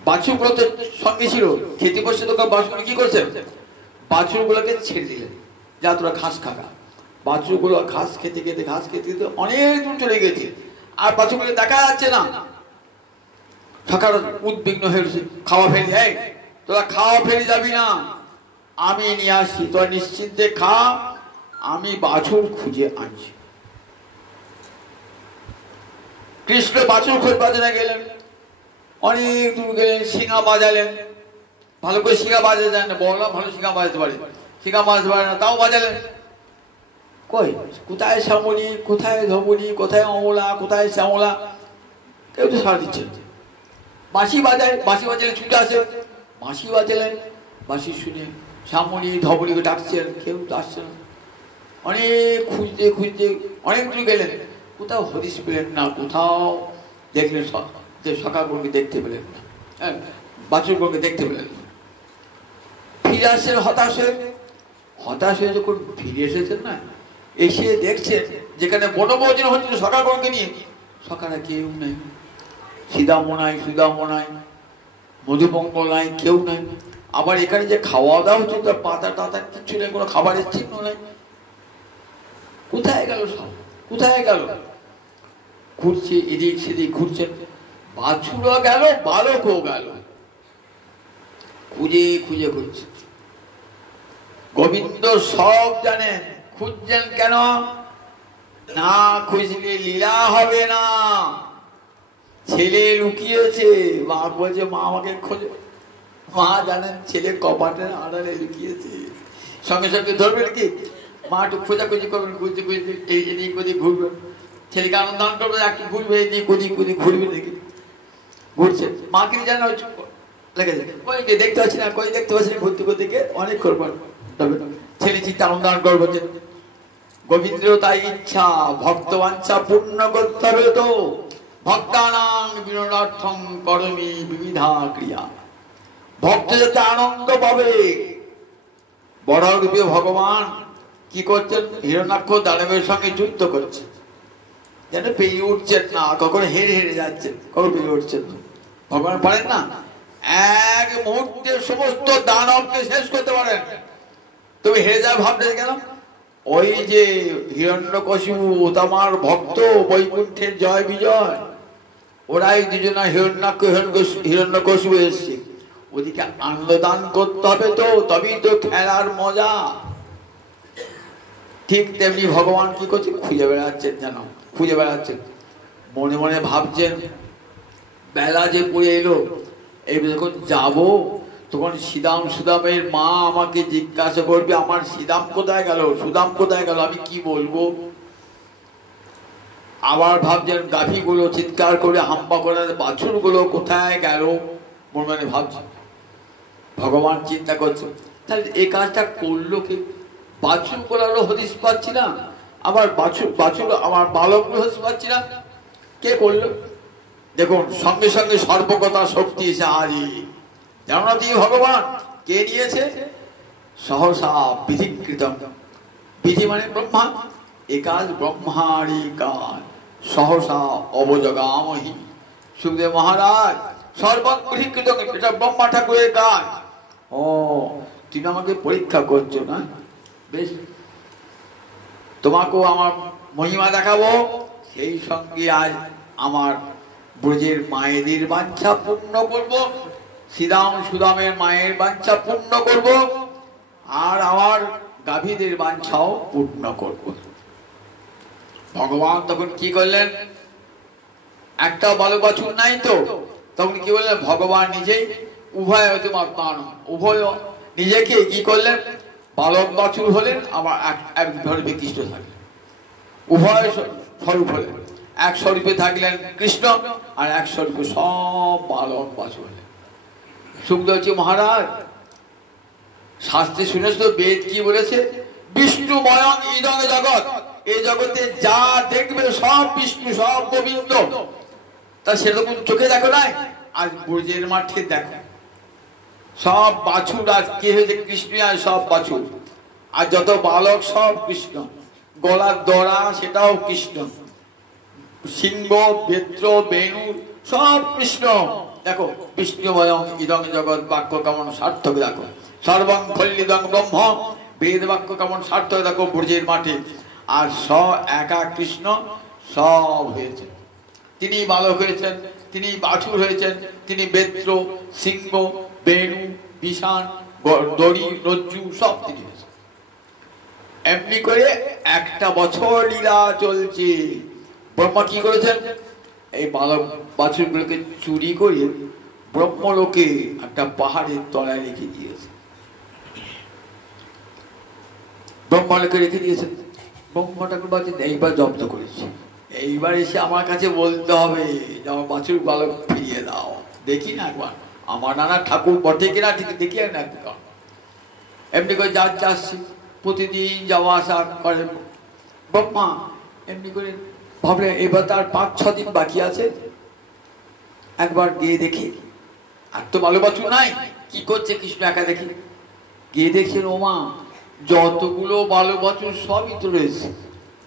বাছুরগুলো তো সঙ্গে ছিল, খেতে বসে তো বাছুরগুলো কি করছেন, বাছুরগুলোকে ছেড়ে দিলেন, যা তোরা ঘাস খাগা। বাছুরগুলো ঘাস খেতে খেতে অনেক দূর চলে গেছে, আর বাছুরগুলো দেখা যাচ্ছে না। সকাল উদ্বিগ্ন হয়েছে, খাওয়া ফেলি, এই তোরা খাওয়া ফেলে যাবি না, আমি নিয়ে আসছি, তোরা নিশ্চিন্তে খা, আমি বাছুর খুঁজে আনছি। কৃষ্ণ বাছুর খোঁজ বাজারে গেলেন, অনেক দূর গেলেন, শিঙা বাজালেন, ভালো করে শিঙা বাজাতে জানেন না, বড়রা ভালো শিঙা বাজাতে পারে, শিঙা বাজাতে পারে না, তাও বাজালেন। কই কোথায় শ্যামলী, কোথায় ধবনী, কোথায় অমলা, কোথায় শ্যামলা, কেউ তো সারা দিচ্ছে। বাঁশি বাজায়, বাঁশি বাজালে ছুটে আসে, বাঁশি বাজালেন, বাঁশি শুনে শ্যামলী ধবনীকে ডাকছেন, কেউ তো আসছে না। অনেক খুঁজতে খুঁজতে অনেক দূর গেলেন, কোথাও হদিশ পেলেন না, কোথাও দেখলেন যে সকালগুলোকে দেখতে পেলেন না, হ্যাঁ বাছুরগুলোকে দেখতে পেলেন না। ফিরে আসছেন হতাশ হয়ে যখন ফিরে এসেছেন না, এসে দেখছেন যেখানে বনভোজন হচ্ছিল সকালগুলোকে নিয়ে, সকালে কেউ নেই, সীতামো নাই, সুদামো নাই, মধুমঙ্গল নাই, কেউ নাই। আবার এখানে যে খাওয়া দাওয়া হচ্ছে তার পাতা টাতা কিচ্ছু নেই, কোনো খাবারের চিহ্ন নাই। কোথায় গেল সব, কোথায় গেল? ঘুরছে এদিক সেদিক ঘুরছেন, বাছুরও গেল, বালকও গেল, খুঁজে খুঁজে ঘুরছে। গোবিন্দ সব জানেন, খুঁজছেন কেন না, খুঁজলে লীলা হবে না। ছেলে লুকিয়েছে, মা বলছে মা আমাকে খোঁজে, মা জানেন ছেলে কপাটের আড়ালে লুকিয়েছে, সঙ্গে সঙ্গে ধরবেন কি, মা একটু খোঁজাখুঁজি করবেন, খুঁজতে খুঁজতে এই এদিক ওদিক ঘুরবেন, ছেলেকে আনন্দান করবে, একটু ঘুরবে এদিক ওদিক ওদিক ঘুরবে, দেখি ঘুরছে, মাকে জানা লেগেছে, কই দেখতে পাচ্ছি না, কই দেখতে পাচ্ছি না, ঘুরতে ঘুরতে গিয়ে অনেক করবেন, ছেলে চিন্তা আনন্দান করবো। গোবিন্দের তাই ইচ্ছা, ভক্ত বাঞ্ছা পূর্ণ করতে হবে, তো ভক্তানাং বিনোদার্থং করমি বিবিধা ক্রিয়া, ভক্ত যাতে আনন্দ পাবে। বড় রূপে ভগবান কি করছেন, হিরণ্যাক্ষ দানবের সঙ্গে যুদ্ধ করছে, যেন পেয়ে উঠছেন না, কখনো হেরে হেরে যাচ্ছেন, কখনো পেয়ে উঠছেন না। ভগবান পারেন না এক মুহূর্তে সমস্ত দানবকে শেষ করতে পারেন, তুমি হেরে যাও ভাবলে কেন? ওই যে হিরণ্যকশিপু তোমার ভক্ত, বৈকুণ্ঠের জয় বিজয়, ওরাই দুজনা হিরণ্যাক্ষ হিরণ্যকশিপু এসছে, ওদিকে আনন্দদান করতে হবে, তো তবেই তো খেলার মজা। ঠিক তেমনি ভগবান কি করছে, খুঁজে বেড়াচ্ছেন, যেন খুঁজে বেড়াচ্ছেন, মনে মনে ভাবছেন বেলা যে পড়ে এলো, এই যখন যাবো তখন সুদামের মা আমাকে জিজ্ঞাসা করবে আমার সুদাম কোথায় গেল, সুদাম কোথায় গেল, আমি কি বলবো। আবার ভাবছেন গাভীগুলো চিৎকার করে হাম্পা করে, বাছুরগুলো কোথায় গেল, মনে মনে ভাবছেন। ভগবান চিন্তা করছে তাহলে এই কাজটা করলো কে, বাছুরগুলো হদিশ পাচ্ছি না, আবার বাছুর আমার বালকগুলো হদিশ পাচ্ছি না, কে করলো? দেখুন সঙ্গে সঙ্গে সর্বকতা শক্তি এসে হাজির, জানো দিয়ে ভগবান কে নিয়েছে, সহসা বিধিকৃত, বিধি মানে ব্রহ্মা, এ কাজ ব্রহ্মারই কাজ, সহসা অবজগামহি। সুখদেব মহারাজ সর্ববিধিকৃত, এটা ব্রহ্মা ঠাকুরের কাজ। ও তুমি আমাকে পরীক্ষা করছো না, বেশ তোমাকেও আমার মহিমা দেখাবো, সেই সঙ্গে আজ আমার ব্রজের মায়েদের বাঞ্ছা পূর্ণ করব, সুদামের মায়ের বাঞ্ছা পূর্ণ করব, আর আমার গাভীদের বাঞ্ছাও পূর্ণ করব। ভগবান তখন কি করলেন, একটা বালক বাছুর নাই তো, তখন কি বললেন ভগবান নিজেই, উভয় উভয় নিজেকে কি করলেন, বালক বাছুর হলেন, আবার এক ধরবে কৃষ্ণ থাকলেন, উভয় স্বরূপ হলেন, এক স্বরূপে থাকলেন কৃষ্ণ, আর এক স্বরূপে সব বালক বাছুর হলেন। সুখদেবজি মহারাজ শাস্ত্রে শুনেছ তো, বেদ কি বলেছে, বিষ্ণুময়ং ইদং জগৎ, এই জগতে যা দেখবে সব বিষ্ণু, সব গোবিন্দ, তা সেরকম চোখে দেখো নাই, আজ ব্রজের মাঠে দেখো সব বাছুর, আজ কে হয়েছে কৃষ্ণ, আর সব বাছুর, আর যত বালক সব কৃষ্ণ, গলার দড়া সেটাও কৃষ্ণ, সিংহ, বেত্র, বেণু সব কৃষ্ণ। দেখো বিষ্ণুময়ং ইদং জগৎ বাক্য কেমন সার্থক, দেখো সর্বং খল্লিদং ব্রহ্ম, বেদ বাক্য কেমন সার্থক, দেখো ব্রজের মাঠে। আর একা কৃষ্ণ সব হয়েছে। তিনি বালক হয়েছেন, তিনি বাছুর হয়েছেন, তিনি বেত্র, সিংহ, বেণু, বিষাণ, দড়ি, রজ্জু সব তিনি হয়েছেন। এমনি করে একটা বছর লীলা চলছে। ব্রহ্মা কি করেছেন? এই বালক বাছুরগুলোকে চুরি করে ব্রহ্মলোকে একটা পাহাড়ের তলায় রেখে দিয়েছে। ব্রহ্মলোকে রেখে দিয়েছেন। ব্রহ্মা ঠাকুর বলছেন এইবার জব্দ করেছি, এইবার এসে আমার কাছে বলতে হবে যে আমার বাছুর বালক ফিরিয়ে দাও। দেখি না একবার আমার নানা ঠাকুর বটে কিনা, ঠিক দেখি না। এমনি করে যাচ্ছি, প্রতিদিন যাওয়া আসা করে ব্রহ্মা। এমনি করে ভাবলে এবার তার 5-6 দিন বাকি আছে, একবার গিয়ে দেখি। আর তো বালক বাছুর নাই, কি করছে কৃষ্ণ একা দেখি। গিয়ে দেখছেন ওমা যতগুলো বালক বাছুর সবই তো রয়েছে,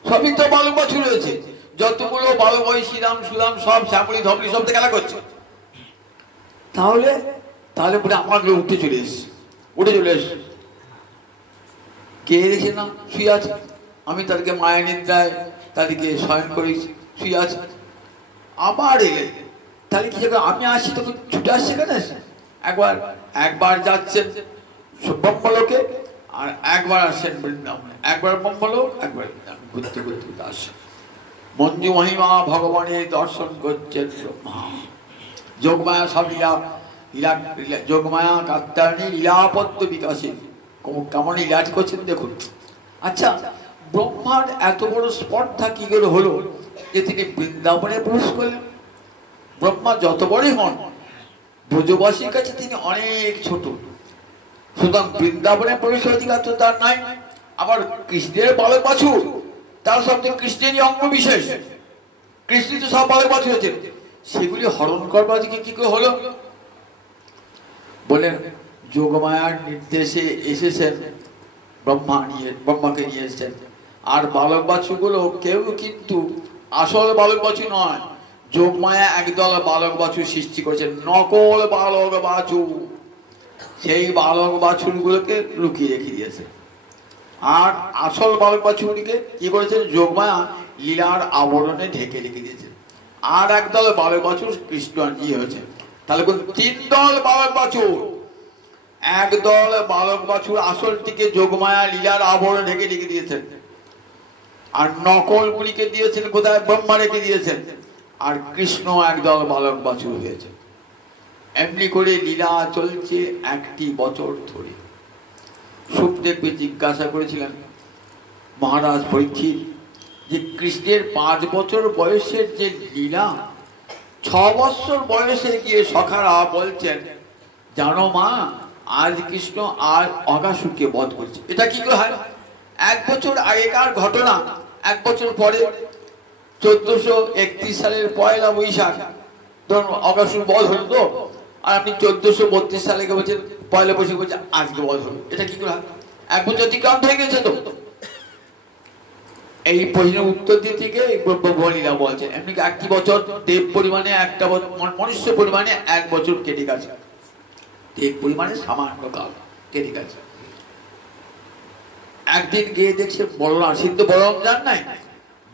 সবই তো বালক বাছুর রয়েছে। যতগুলো বালক ভাই শ্রীরাম সুরাম সব শ্যামলি ধমলি সব খেলা করছে। তাহলে তাহলে পরে আমার উঠে চলে এসছে, উঠে চলে এসছে। কে দেখে না শুয়ে আছে, আমি তাদেরকে মায়ের নিদ্রায় তাদেরকে শয়ন করে শুয়ে আছে। আবার এলে তাহলে কি আমি আসছি তখন ছুটে আসছে কেন? একবার যাচ্ছেন ব্রহ্মলোকে আর একবার আসেন বৃন্দাবনে, একবার ব্রহ্মলোক একবার ঘুরতে ঘুরতে আসেন। মঞ্জু মহিমা ভগবানের দর্শন করছেন ব্রহ্মা। যোগমায়া সব লীলা, যোগমায়া কাত্তায়নী লীলাপত্য বিকাশে কেমন লীলাটি করছেন দেখুন। আচ্ছা ব্রহ্মার এত বড় স্পর্ধা কি করে হলো যে তিনি বৃন্দাবনে প্রবেশ করলেন? ব্রহ্মা যত বড়ই হন ব্রজবাসীর কাছে তিনি অনেক ছোট, সুতরাং বৃন্দাবনে প্রবেশের অধিকার তো তার নাই। আবার কৃষ্ণের বালক বাছুর, তার সবচেয়ে কৃষ্ণেরই অঙ্গ বিশেষ, কৃষ্ণ তো সব বালক বাছুর হয়েছে, সেগুলি হরণ করবার দিকে কি করে হলো? বলেন যোগমায়ার নির্দেশে এসেছেন ব্রহ্মাকে নিয়ে এসেছেন। আর বালক বাছুরগুলো কেউ কিন্তু আসল বালক বাছুর নয়, যোগমায়া একদল বালক বাছুর সৃষ্টি করেছেন, নকল বালক বাছুর। সেই বালক বাছুর গুলোকে লুকিয়ে রেখে দিয়েছে। আর আসল বালক বাছুরগুলিকে কি করেছেন? যোগমায়া লীলার আবরণে ঢেকে রেখে দিয়েছে। আর একদল বালক বাছুর কৃষ্ণ হয়েছে। তাহলে 3 দল বালক বাছুর। একদল বালক বাছুর আসলটিকে যোগমায়া লীলার আবরণে ঢেকে রেখে দিয়েছেন, আর নকল গুলিকে দিয়েছেন কোথায়? ব্রহ্মা রেখে দিয়েছেন। আর কৃষ্ণ একদল বালক বাছুর হয়েছে। এমনি করে লীলা চলছে 1 বছর ধরে। সুখদেবকে জিজ্ঞাসা করেছিলেন মহারাজ পরীক্ষিত যে কৃষ্ণের 5 বছর বয়সের যে লীলা, 6 বছর বয়সে গিয়ে সখারা বলছেন জানো মা আজ কৃষ্ণ আর অগাসুরকে বধ করছে। এটা কি করে হয়? 1 বছর আগেকার ঘটনা। 1 বছর পরে 1431 সালের 1 বৈশাখ ধরুন অগাসুর বধ হলো তো, আর আপনি 1432 সালে বলছেন 1 বৈশাখ বলছে আজকে বধ হলো। এটা কি করে হয়? 1 বছর অতিক্রান্ত হয়ে গেছে তো। এই প্রশ্নের উত্তর দিয়ে থেকে ব্রহ্মলীলা বলছেন এমনি 1 বছর দেব পরিমাণে, একটা মনুষ্য পরিমাণে 1 বছর কেটে গেছে। দেব পরিমাণে সামান্য কাল কেটে গেছে। একদিন গিয়ে দেখছে বলরাম, সিদ্ধ বলরাম যান নাই,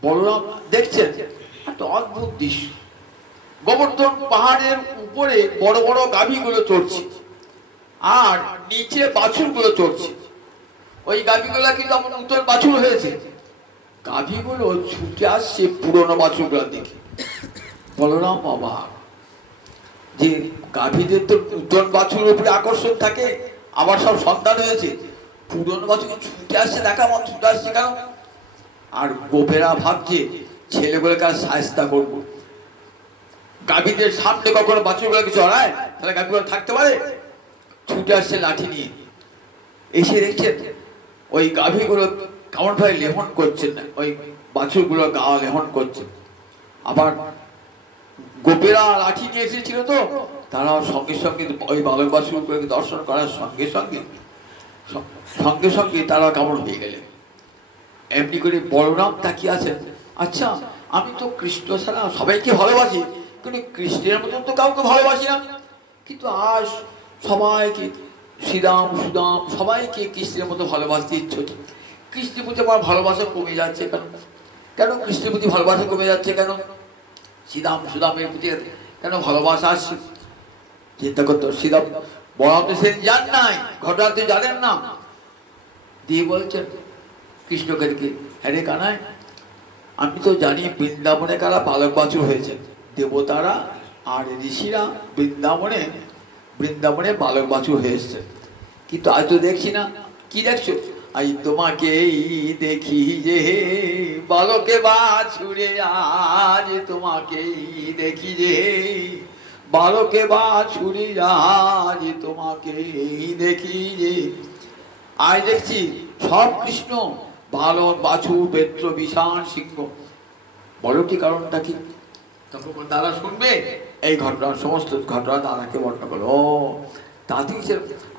বলরাম দেখছেন একটা অদ্ভুত দৃশ্য। গোবর্ধন পাহাড়ের উপরে বড় বড় গাভীগুলো চড়ছে আর নিচে বাছুরগুলো চড়ছে। ওই গাভীগুলো কিন্তু আমার নতুন বাছুর হয়েছে। গাভীগুলো ছুটে আসছে পুরনো বাছুরগুলো দেখে। বলরাম বাবা, যে গাভীদের তো নতুন বাছুরের উপরে আকর্ষণ থাকে, আবার সব সন্তান হয়েছে, পুরনো বাছুর ছুটে আসছে দেখা মত ছুটে আসছে কেন? আর গোপেরা ভাবছে ছেলেগুলোকে আর সাহায্য করবো। গাভীদের সামনে কখনো বাছুরগুলোকে চড়ায়, তাহলে গাভীগুলো থাকতে পারে? ছুটে আসছে লাঠি নিয়ে। এসে দেখছেন ওই গাভীগুলো কেমন ভাবে লেহন করছেন না, ওই বাছুরগুলো গা লেহন করছে। আবার গোপেরা লাঠি নিয়ে এসেছিল তো, তারা সঙ্গে সঙ্গে ওই বালক বাছুরগুলোকে দর্শন করার সঙ্গে সঙ্গে তারা কেমন হয়ে গেলেন। এমনি করে বলরাম তাকিয়ে আছেন, আচ্ছা আমি তো কৃষ্ণ ছাড়া সবাইকে ভালোবাসি, কিন্তু কৃষ্ণের মতন তো কাউকে ভালোবাসি না, কিন্তু আজ সবাইকে শ্রীরাম সুদাম সবাইকে কৃষ্ণের মতো ভালোবাসতে ইচ্ছে হচ্ছে। কৃষ্ণের প্রতি আমার ভালোবাসা কমে যাচ্ছে কেন? কেন কৃষ্ণের প্রতি ভালোবাসা কমে যাচ্ছে কেন? শ্রীরাম সুদামের প্রতি কেন ভালোবাসা আসছে? চিন্তা করতো, শ্রীরাম বলরাম তো সেদিন যান নাই, ঘটনা তো জানেন না। দিয়ে বলছেন কৃষ্ণকে দেখে, হ্যাঁ রে কানাই, আমি তো জানি বৃন্দাবনে কারা বালক বাছুর হয়েছে, দেবতারা আর ঋষিরা বৃন্দাবনে বালক বাছুর হয়ে এসছে, কিন্তু আজ তো দেখছি না। কি দেখছো? আই তোমাকেই দেখি যে বালকে বাছুরে, আজ তোমাকেই দেখি যে বালকে বাছুরে, আজ তোমাকেই দেখি যে। আজ দেখছি সব কৃষ্ণ, বালক বাছুর বেত্র বিশাল সিংহ। বলো কি কারণটা কি? তখন দাদা শুনবে এই ঘটনা, সমস্ত ঘটনা দাদাকে বর্ণনা করো। ও দাদি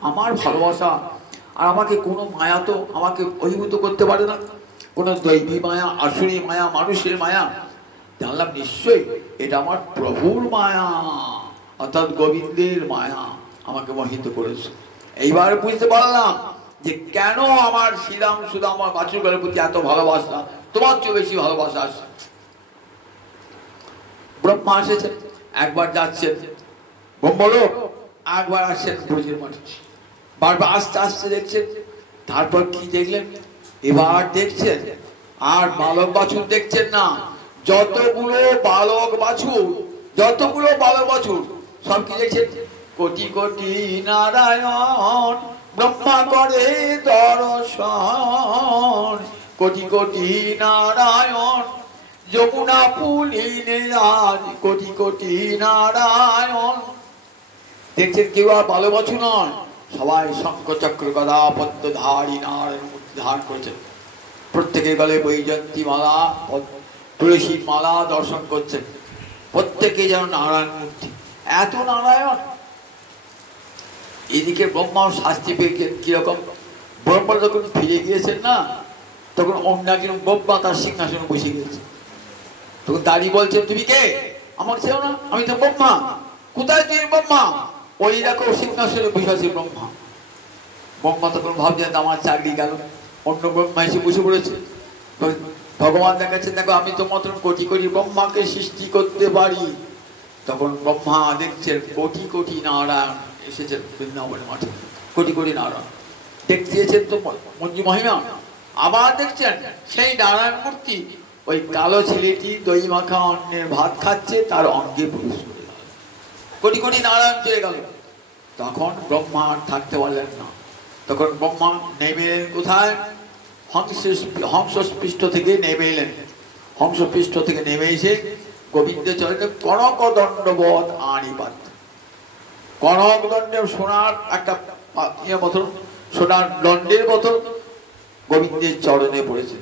আমার ভালোবাসা আর আমাকে কোনো মায়া তো আমাকে অভিভূত করতে পারে না, কোনো দৈবী মায়া, আসুরি মায়া, মানুষের মায়া। জানলাম নিশ্চয়ই এটা আমার প্রভুর মায়া, অর্থাৎ গোবিন্দের মায়া আমাকে মোহিত করেছে। এইবার বুঝতে পারলাম যে কেন আমার শ্রীরাম সুদাম আমার বাছুরগণের প্রতি এত ভালোবাসা, তোমার চেয়ে বেশি ভালোবাসা আসে। ব্রহ্মা এসেছেন, একবার যাচ্ছেন ব্রহ্মলোক, একবার আসছেন ব্রজের মাঠে, বারবার আস্তে আস্তে দেখছেন। তারপর কি দেখলেন? এবার দেখছেন আর বালক বাছুর দেখছেন না, যতগুলো বালক বাছুর সব কি দেখছেন? কোটি কোটি নারায়ণ ব্রহ্মা করে দর্শন, কোটি কোটি নারায়ণ যমুনা পুলিনে আজ, কোটি কোটি নারায়ণ। দেখছেন কেউ আর বালক বাছুর নয়, সবাই শঙ্খ চক্র গদা পদ্মধারী নারায়ণ মূর্তি ধারণ করেছেন। প্রত্যেকের গলে বৈজয়ন্তী মালা, তুলসী মালা দর্শন করছেন। প্রত্যেকে যেন নারায়ণ মূর্তি, এত নারায়ণ। এদিকে ব্রহ্মা শাস্তি পেয়েছেন কিরকম? ব্রহ্মা যখন ফিরে গিয়েছেন না, তখন অন্য একজন ব্রহ্মা তার সিংহাসনে বসে গিয়েছে। তখন দাঁড়িয়ে বলছেন, তুমি কে? আমাকে চেনো না? আমি তো ব্রহ্মা। কোথায় তুমি ব্রহ্মা? ওই দেখো সিংহাসনে বসে আছে ব্রহ্মা। ব্রহ্মা তখন ভাবছেন আমার চাকরি গেল, অন্য ব্রহ্মা এসে বসে পড়েছে। ভগবান দেখাচ্ছেন, দেখো আমি তো মতন কোটি কোটি ব্রহ্মাকে সৃষ্টি করতে পারি। তখন ব্রহ্মা দেখছেন কোটি কোটি নারায়ণ এসেছেন বৃন্দাবনের মাঠে, কোটি কোটি নারায়ণ দেখছেন তো মঞ্জু মহিমা। আবার দেখছেন সেই নারায়ণ মূর্তি, ওই কালো ছেলেটি দই মাখা অন্যের ভাত খাচ্ছে, তার অঙ্গে প্রবেশ করে গেল, কোটি কোটি নারায়ণ চলে গেল। তখন ব্রহ্মা আর থাকতে পারলেন না। তখন ব্রহ্মা নেমে এলেন কোথায়? হংসপৃষ্ঠ থেকে নেমে এলেন। হংসপৃষ্ঠ থেকে নেমে এসে গোবিন্দের চরণে কনক দণ্ডবৎ আনিপাত, কনক দণ্ডের সোনার একটা মতন, সোনার দণ্ডের মতন গোবিন্দের চরণে পড়েছে।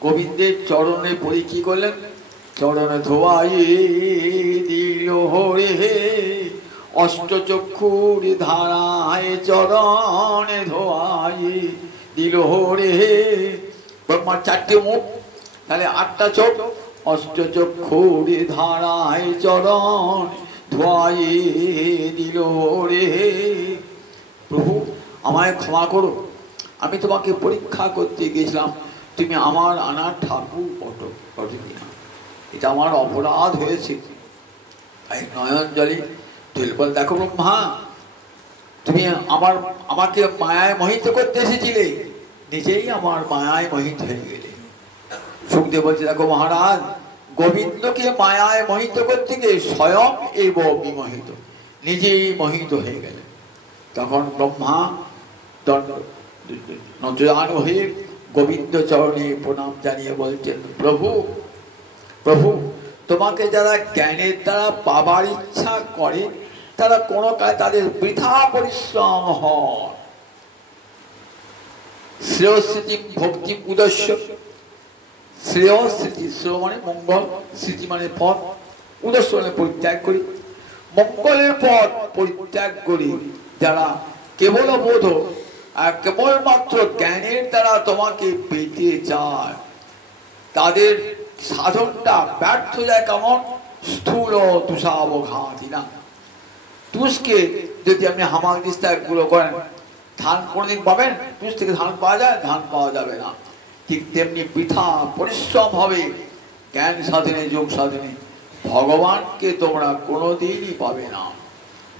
গোবিন্দের চরণে পড়ে কি করলেন? চরণে ধোয়াই দিল হরে, অষ্টচক্ষুর ধারায় চরণে ধোয়াই দিল হরে। ব্রহ্মার চারটে মুখ, তাহলে আটটা চোখ, অষ্টচক্ষুর ধারায় চরণ ধোয়াই দিল হরে। প্রভু আমায় ক্ষমা করো, আমি তোমাকে পরীক্ষা করতে গেছিলাম, তুমি আমার আনার ঠাকুর পটনি না, এটা আমার অপরাধ হয়েছে। নয়ন জলে বল, দেখো ব্রহ্মা, তুমি আমাকে মায়ায় মোহিত করতে এসেছিলে, নিজেই আমার মায়ায় মোহিত হয়ে গেলে। সুখদেব বলছে, দেখো মহারাজ, গোবিন্দকে মায়ায় মোহিত করতে গিয়ে স্বয়ং এব বিমোহিত, নিজেই মোহিত হয়ে গেলে। তখন ব্রহ্মা নজরান হয়ে গোবিন্দ চরণে প্রণাম জানিয়ে বলছেন, প্রভু প্রভু, তোমাকে যারা জ্ঞানের দ্বারা পাবার ইচ্ছা করে, তারা কোনো কাজে তাদের বৃথা পরিশ্রম হয়। শ্রেয় স্মৃতি ভক্তি উদ্দেশ্য, শ্রেয় স্মৃতি, শ্রেয় মানে মঙ্গল, স্মৃতি মানে পথ, উদ্দেশ্য মানে পরিত্যাগ করি। মঙ্গলের পথ পরিত্যাগ করি যারা কেবল বোধ কেবলমাত্র জ্ঞানের দ্বারা তোমাকে পেতে চায়, তাদের সাধনটা ব্যর্থ যায় কেমন? স্থূল তুষাবঘাতি না। তুষকে যদি আপনি হামাল দিস্তায় গুঁড়ো করেন, ধান কোনদিন পাবেন? তুষ থেকে ধান পাওয়া যায়? ধান পাওয়া যাবে না। ঠিক তেমনি বৃথা পরিশ্রম হবে জ্ঞান সাধনে, যোগ সাধনে। ভগবানকে তোমরা কোনোদিনই পাবে না।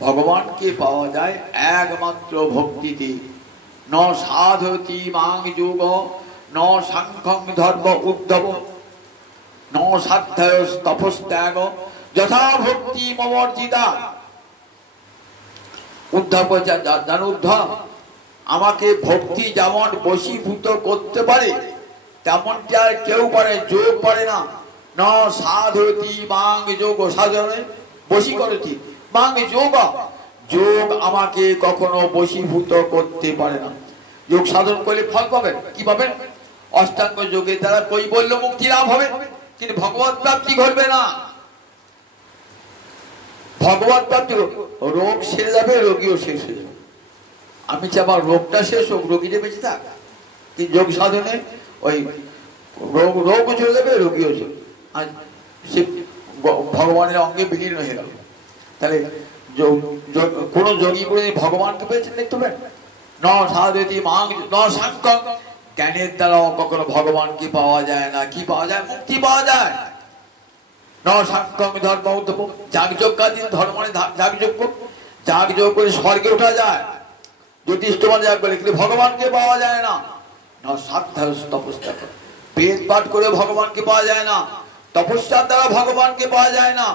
ভগবানকে পাওয়া যায় একমাত্র ভক্তিতে। ন সাধতি মাং যোগ ন সাংখ্যং ধর্ম উদ্ধব ন সাধ্যায় তপস্ত্যাগ যথা ভক্তি মমর্জিতা। উদ্ধব জান উদ্ধব, আমাকে ভক্তি যেমন বশীভূত করতে পারে তেমনটি আর কেউ পারে, যোগ পারে না। ন সাধতি মাং যোগ, সাধনে বশী করতি, মাং যোগ, যোগ আমাকে কখনো বশীভূত করতে পারে না। যোগ সাধন করলে ফল পাবেন, কি পাবেন? অষ্টাঙ্গ যোগের দ্বারা কৈবল্য মুক্তি লাভ হবে, কিন্তু ভগবত প্রাপ্তি ঘটবে না। ভগবত প্রাপ্তি, রোগ সেরে যাবে, রোগীও শেষ হয়ে যাবে। আমি চাই আমার রোগটা শেষ হোক, রোগীটা বেঁচে থাক। কিন্তু যোগ সাধনে ওই রোগও চলে যাবে, রোগীও চলে, আর সে ভগবানের অঙ্গে বিলীন হয়ে গেল। তাহলে কোন যোগী করে ভগবানকে পেয়েছেন দেখতে পাবেন? ন সাধতি মাং ন সাংখ্যং, জ্ঞানের দ্বারাও কখনো ভগবানকে পাওয়া যায় না। কি পাওয়া যায়? মুক্তি পাওয়া যায়। ন সাংখ্যং ধর্ম উদ্ধব, যাগযজ্ঞাদি ধর্ম মানে যাগযজ্ঞ, যাগযজ্ঞ করে স্বর্গে ওঠা যায়, জ্যোতিষ্ঠমান যাগ বলে, কিন্তু ভগবানকে পাওয়া যায় না। ন সাধ্যায় তপস্যা, বেদ পাঠ করে ভগবানকে পাওয়া যায় না, তপস্যার দ্বারা ভগবানকে পাওয়া যায় না।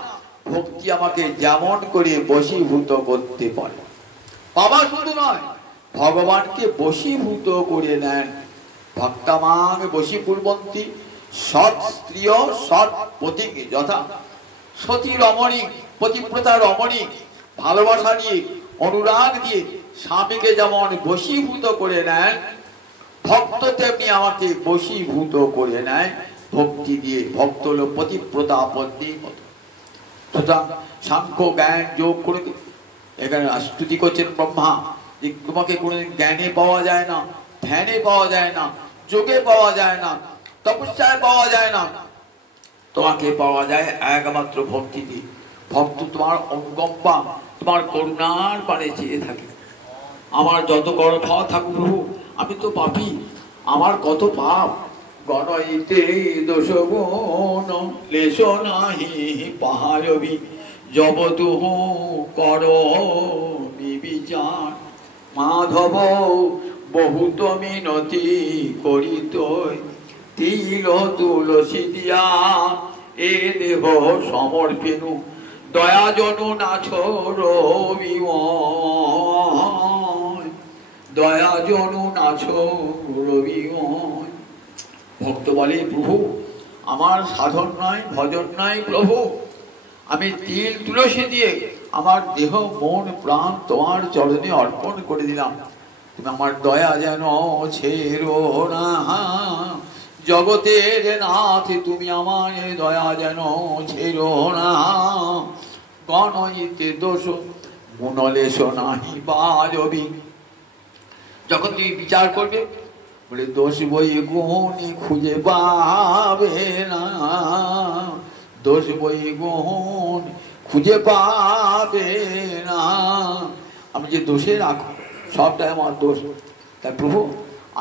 ভক্তি আমাকে যেমন করে বশীভূত করতে পারে, বাবা শুধু নয়, ভগবানকে বশীভূত করে নেন। ভক্তামাং বশীকুর্বন্তি সৎ স্ত্রী সৎ পতিক যথা। সতী রমণী, পতিব্রতা রমণী ভালোবাসা দিয়ে, অনুরাগ দিয়ে স্বামীকে যেমন বশীভূত করে নেন, ভক্ত তেমনি আমাকে বশীভূত করে নেয় ভক্তি দিয়ে। ভক্ত হলো পতিব্রতা পত্নীর মতো। সুতরাং সাংখ্য জ্ঞান যোগ করে এখানে স্তুতি করছেন ব্রহ্মা, যে তোমাকে কোনোদিন জ্ঞানে পাওয়া যায় না, ধ্যানে পাওয়া যায় না, যোগে পাওয়া যায় না, তপস্যায় পাওয়া যায় না, তোমাকে পাওয়া যায় একমাত্র ভক্তিতে। ভক্ত তোমার অনুকম্পা, তোমার করুণার পানে চেয়ে থাকে। আমার যত বড় ফল থাকুক প্রভু, আমি তো পাপী, আমার কত পাপ, গণইতে দোষ গুণ লেশ নাহি পাহারবি জবতুহ কর বিবিচার। মাধব বহুত মিনতি করিত তিল তুলসী দিয়া এ দেহ সমর্পিনু দয়া জনু নাছ রবিময়, দয়া জনু নাছ রবিময়। ভক্ত বলে, প্রভু আমার সাধন নয়, ভজন নয় প্রভু, আমি তিল তুলসী দিয়ে আমার দেহ মন প্রাণ তোমার চরণে অর্পণ করে দিলাম। তুমি আমার দয়া যেন ছেড়ো না, জগতের নাথ তুমি আমার দয়া যেন ছেড়ো না। গণইতে দোষ গুণলেশ নাহি বাজবি, যখন তুমি বিচার করবে বলে দোষ বই গুণ খুঁজে পাবে না, দোষ বই গুণ খুঁজে পাবে না। আমি যে দোষে রাখো সবটাই আমার দোষ। তাই প্রভু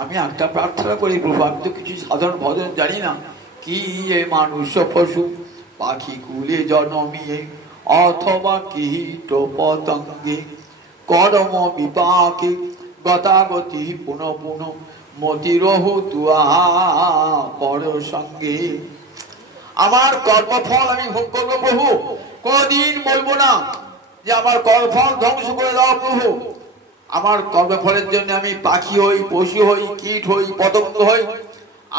আমি একটা প্রার্থনা করি, প্রভু আমি তো কিছু সাধারণ ভজন জানি না, কি এ মানুষ পশু পাখি কুলে জন্মিয়ে অথবা কীট পতঙ্গে কর্ম বিপাকে গতাগতি পুনঃ পুনঃ মতিরহু তুয়া পর সঙ্গে। আমার কর্মফল আমি ভোগ করবো প্রভু, কোনদিন বলবো না যে আমার কর্মফল ধ্বংস করে দাও প্রভু। আমার কর্মফলের জন্য আমি পাখি হই, পশু হই, কীট হই, পতঙ্গ হই,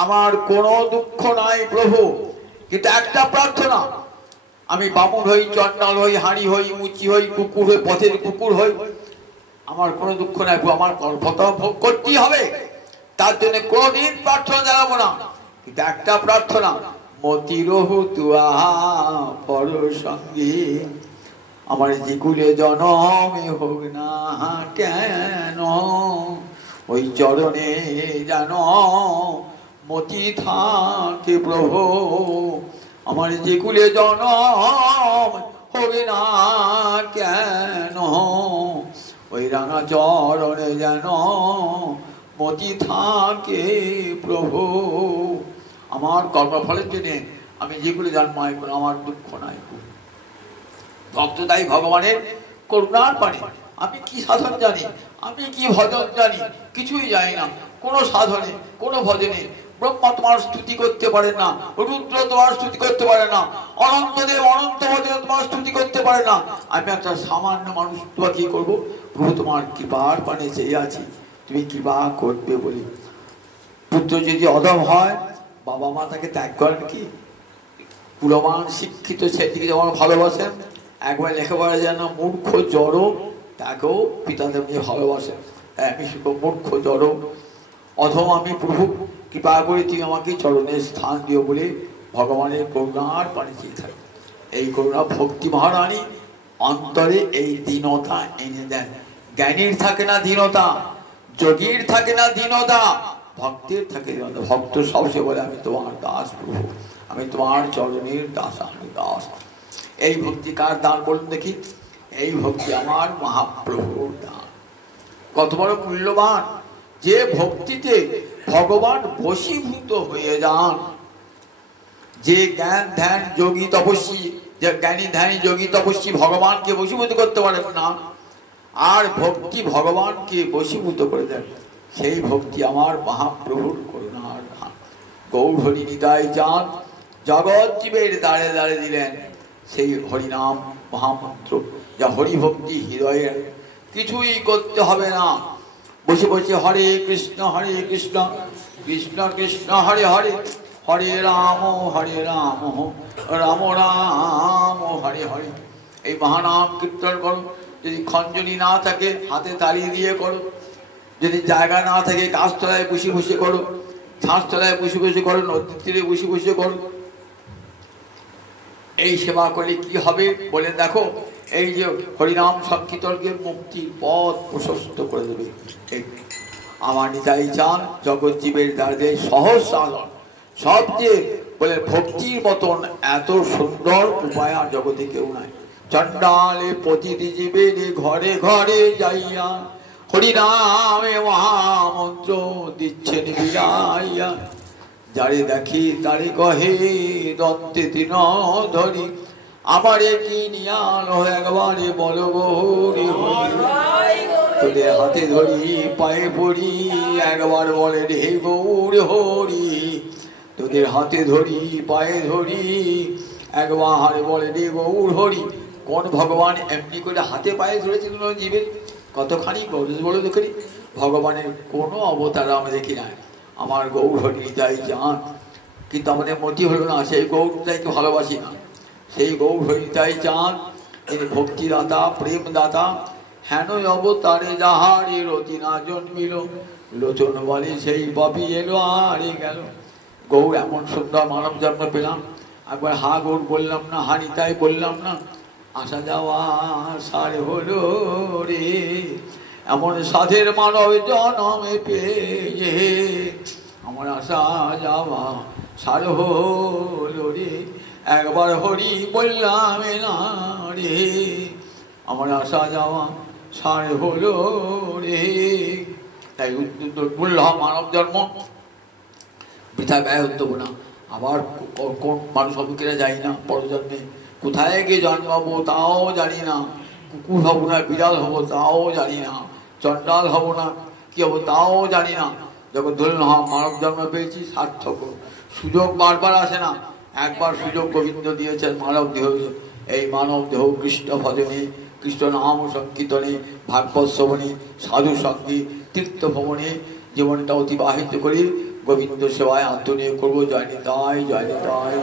আমার কোনো দুঃখ নাই প্রভু। কিন্তু একটা প্রার্থনা, আমি বামুন হই, চন্ডাল হই, হাঁড়ি হই, মুচি হই, কুকুর হই, পথের কুকুর হই, আমার কোনো দুঃখ নাই প্রভু, আমার কর্মফল ভোগ করতেই হবে। তার জন্য কোনদিন প্রার্থনা জানাবো না, কিন্তু একটা প্রার্থনা, মতিরহু তুয়া পর সঙ্গে। আমার যে কুলে জনমে হোক না কেন, ওই চরণে যেন মতি থাকে প্রভু। আমার যে কুলে জনম হবে না কেন, ওই রাঙা চরণে যেন মতি থাকে প্রভু। আমার কর্মফলের জন্য আমি যেগুলো জন্মাই কোনো আমার দুঃখ নাই। ভক্তদায়ী ভগবানের করুণার পানে আমি কি সাধন জানি, আমি কি ভজন জানি, কিছুই জানি না। কোনো সাধনে কোনো ভজনে ব্রহ্মা তোমার স্তুতি করতে পারে না, রুদ্র তোমার স্তুতি করতে পারে না, অনন্তদেব অনন্ত ভজনে তোমার স্তুতি করতে পারে না। আমি একটা সামান্য মানুষ, তোমার কি করবো? প্রভু তোমার কৃপার পানে চেয়ে আছি, তুমি কৃপা করবে বলি। পুত্র যদি অধম হয়, বাবা মা তাকে ত্যাগ করেন কি? কুলমান শিক্ষিত ছেলেটিকে যেমন ভালোবাসেন, একবার লেখাপড়া যেন মূর্খ জড়ো, তাকেও পিতা তেমনি ভালোবাসেন। আমি মূর্খ জড়ো অধম আমি, প্রভু কৃপা করে তুমি আমাকে চরণের স্থান দিও বলে ভগবানের করুণার পানে চেয়ে থাকি। এই করুণা ভক্তি মহারানী অন্তরে এই দীনতা এনে দেন। জ্ঞানীর থাকে না দীনতা, যোগীর থাকে না দীনতা, ভক্তের থাকে দীনতা। ভক্ত সবসময় বলে আমি তোমার দাস প্রভু, আমি তোমার চরণের দাস, আমি দাস। এই ভক্তি কার দান বলুন দেখি? এই ভক্তি আমার মহাপ্রভুর দান। কত বড় মূল্যবান! যে ভক্তিতে ভগবান বশীভূত হয়ে যান। যে জ্ঞান ধ্যান যোগী তপস্বী, যে জ্ঞানী ধ্যানী যোগী তপস্বী ভগবানকে বশীভূত করতে পারেন না, আর ভক্তি ভগবানকে বশীভূত করে দেন। সেই ভক্তি আমার মহাপ্রভুর করুণার দান। গৌর হরি নিতাই চাঁদ জগৎ জীবের দ্বারে দ্বারে দিলেন সেই হরিনাম মহামন্ত্র, যা হরিভক্তি হৃদয়ের। কিছুই করতে হবে না, বসে বসে হরে কৃষ্ণ কৃষ্ণ কৃষ্ণ হরে হরে, হরে রাম রাম রাম হরে হরে। এই মহানাম কীর্তন করো। যদি খঞ্জনি না থাকে হাতে তালি দিয়ে করো, যদি জায়গা না থাকে গাছতলায় বসে বসে করো, ছাঁচতলায় বসে বসে করো, নদীর তীরে বসে বসে করো। এই সেবা করলে কি হবে বলে দেখো, এই যে হরিনাম সংকীর্তনকে মুক্তির পথ প্রশস্ত করে দেবে। আমার নিতাই চান জগৎ জীবের দ্বারে সহজ সাধন। সবচেয়ে বলে ভক্তির মতন এত সুন্দর উপায় আর জগতে কেউ নাই। চণ্ডালে প্রতিটি জীবের ঘরে ঘরে যাইয়া হরিনামে মহামন্ত্র দিচ্ছেন বিলাইয়া। যারে দেখি তারে কহে দন্তে দিন ধরি, আমারে কি নিয়ালো একবারে বলো গৌরী হরি। তোদের হাতে ধরি পায়ে পড়ি, একবার বলে রে গৌর হরি। তোদের হাতে ধরি পায়ে ধরি, একবার বলে রে গৌর হরি। কোন ভগবান এমনি করে হাতে পায়ে ধরেছিল জীবের? কতখানি বড় দেখি ভগবানের কোনো অবতার আমরা দেখি না। আমার গৌর হরি নিতাই চান, কিন্তু আমাদের মতি হলো না, সেই গৌর নিতাইকে ভালোবাসি না। সেই গৌর হরি নিতাই চান তিনি ভক্তিদাতা প্রেমদাতা। হেন অবতারে যাহারে রতি না জন্মিল, লোচন বলে সেই পাপী এলো আর গেল। গৌর এমন সুন্দর মানব জন্ম পেলাম, একবার হা গৌর বললাম না, হা নিতাই বললাম না, আসা যাওয়া সার হলো রে। এমন সাধের মানব জন্মে পেয়ে আমার আসা যাওয়া সার হলো রে। একবার হরি বললাম না রে, আমার আসা যাওয়া সার হলো রে। তাই বললাম মানব জন্ম বৃথা ব্যয় হতে না। আবার কোন মানুষ অবুকেরা যাই না, পরজন্মে কোথায় গিয়ে জন্মাবো তাও জানি না। কুকুর হবো না বিড়াল হবো তাও জানি না, চণ্ডাল হবো না কি হবো তাও জানি না। যখন ধরুন মানব জন্ম পেয়েছি সার্থক। সুযোগ বারবার আসে না, একবার সুযোগ গোবিন্দ দিয়েছেন মানব দেহ। এই মানব দেহ কৃষ্ণ ভজনে, কৃষ্ণ নাম সংকীর্তনে, ভাগবত শ্রবণে, সাধু সঙ্গে, তীর্থ ভ্রমণে জীবনটা অতিবাহিত করে গোবিন্দ সেবায় আত্মনিয়োগ করবো। জয় নিতাই জয় নিতাই।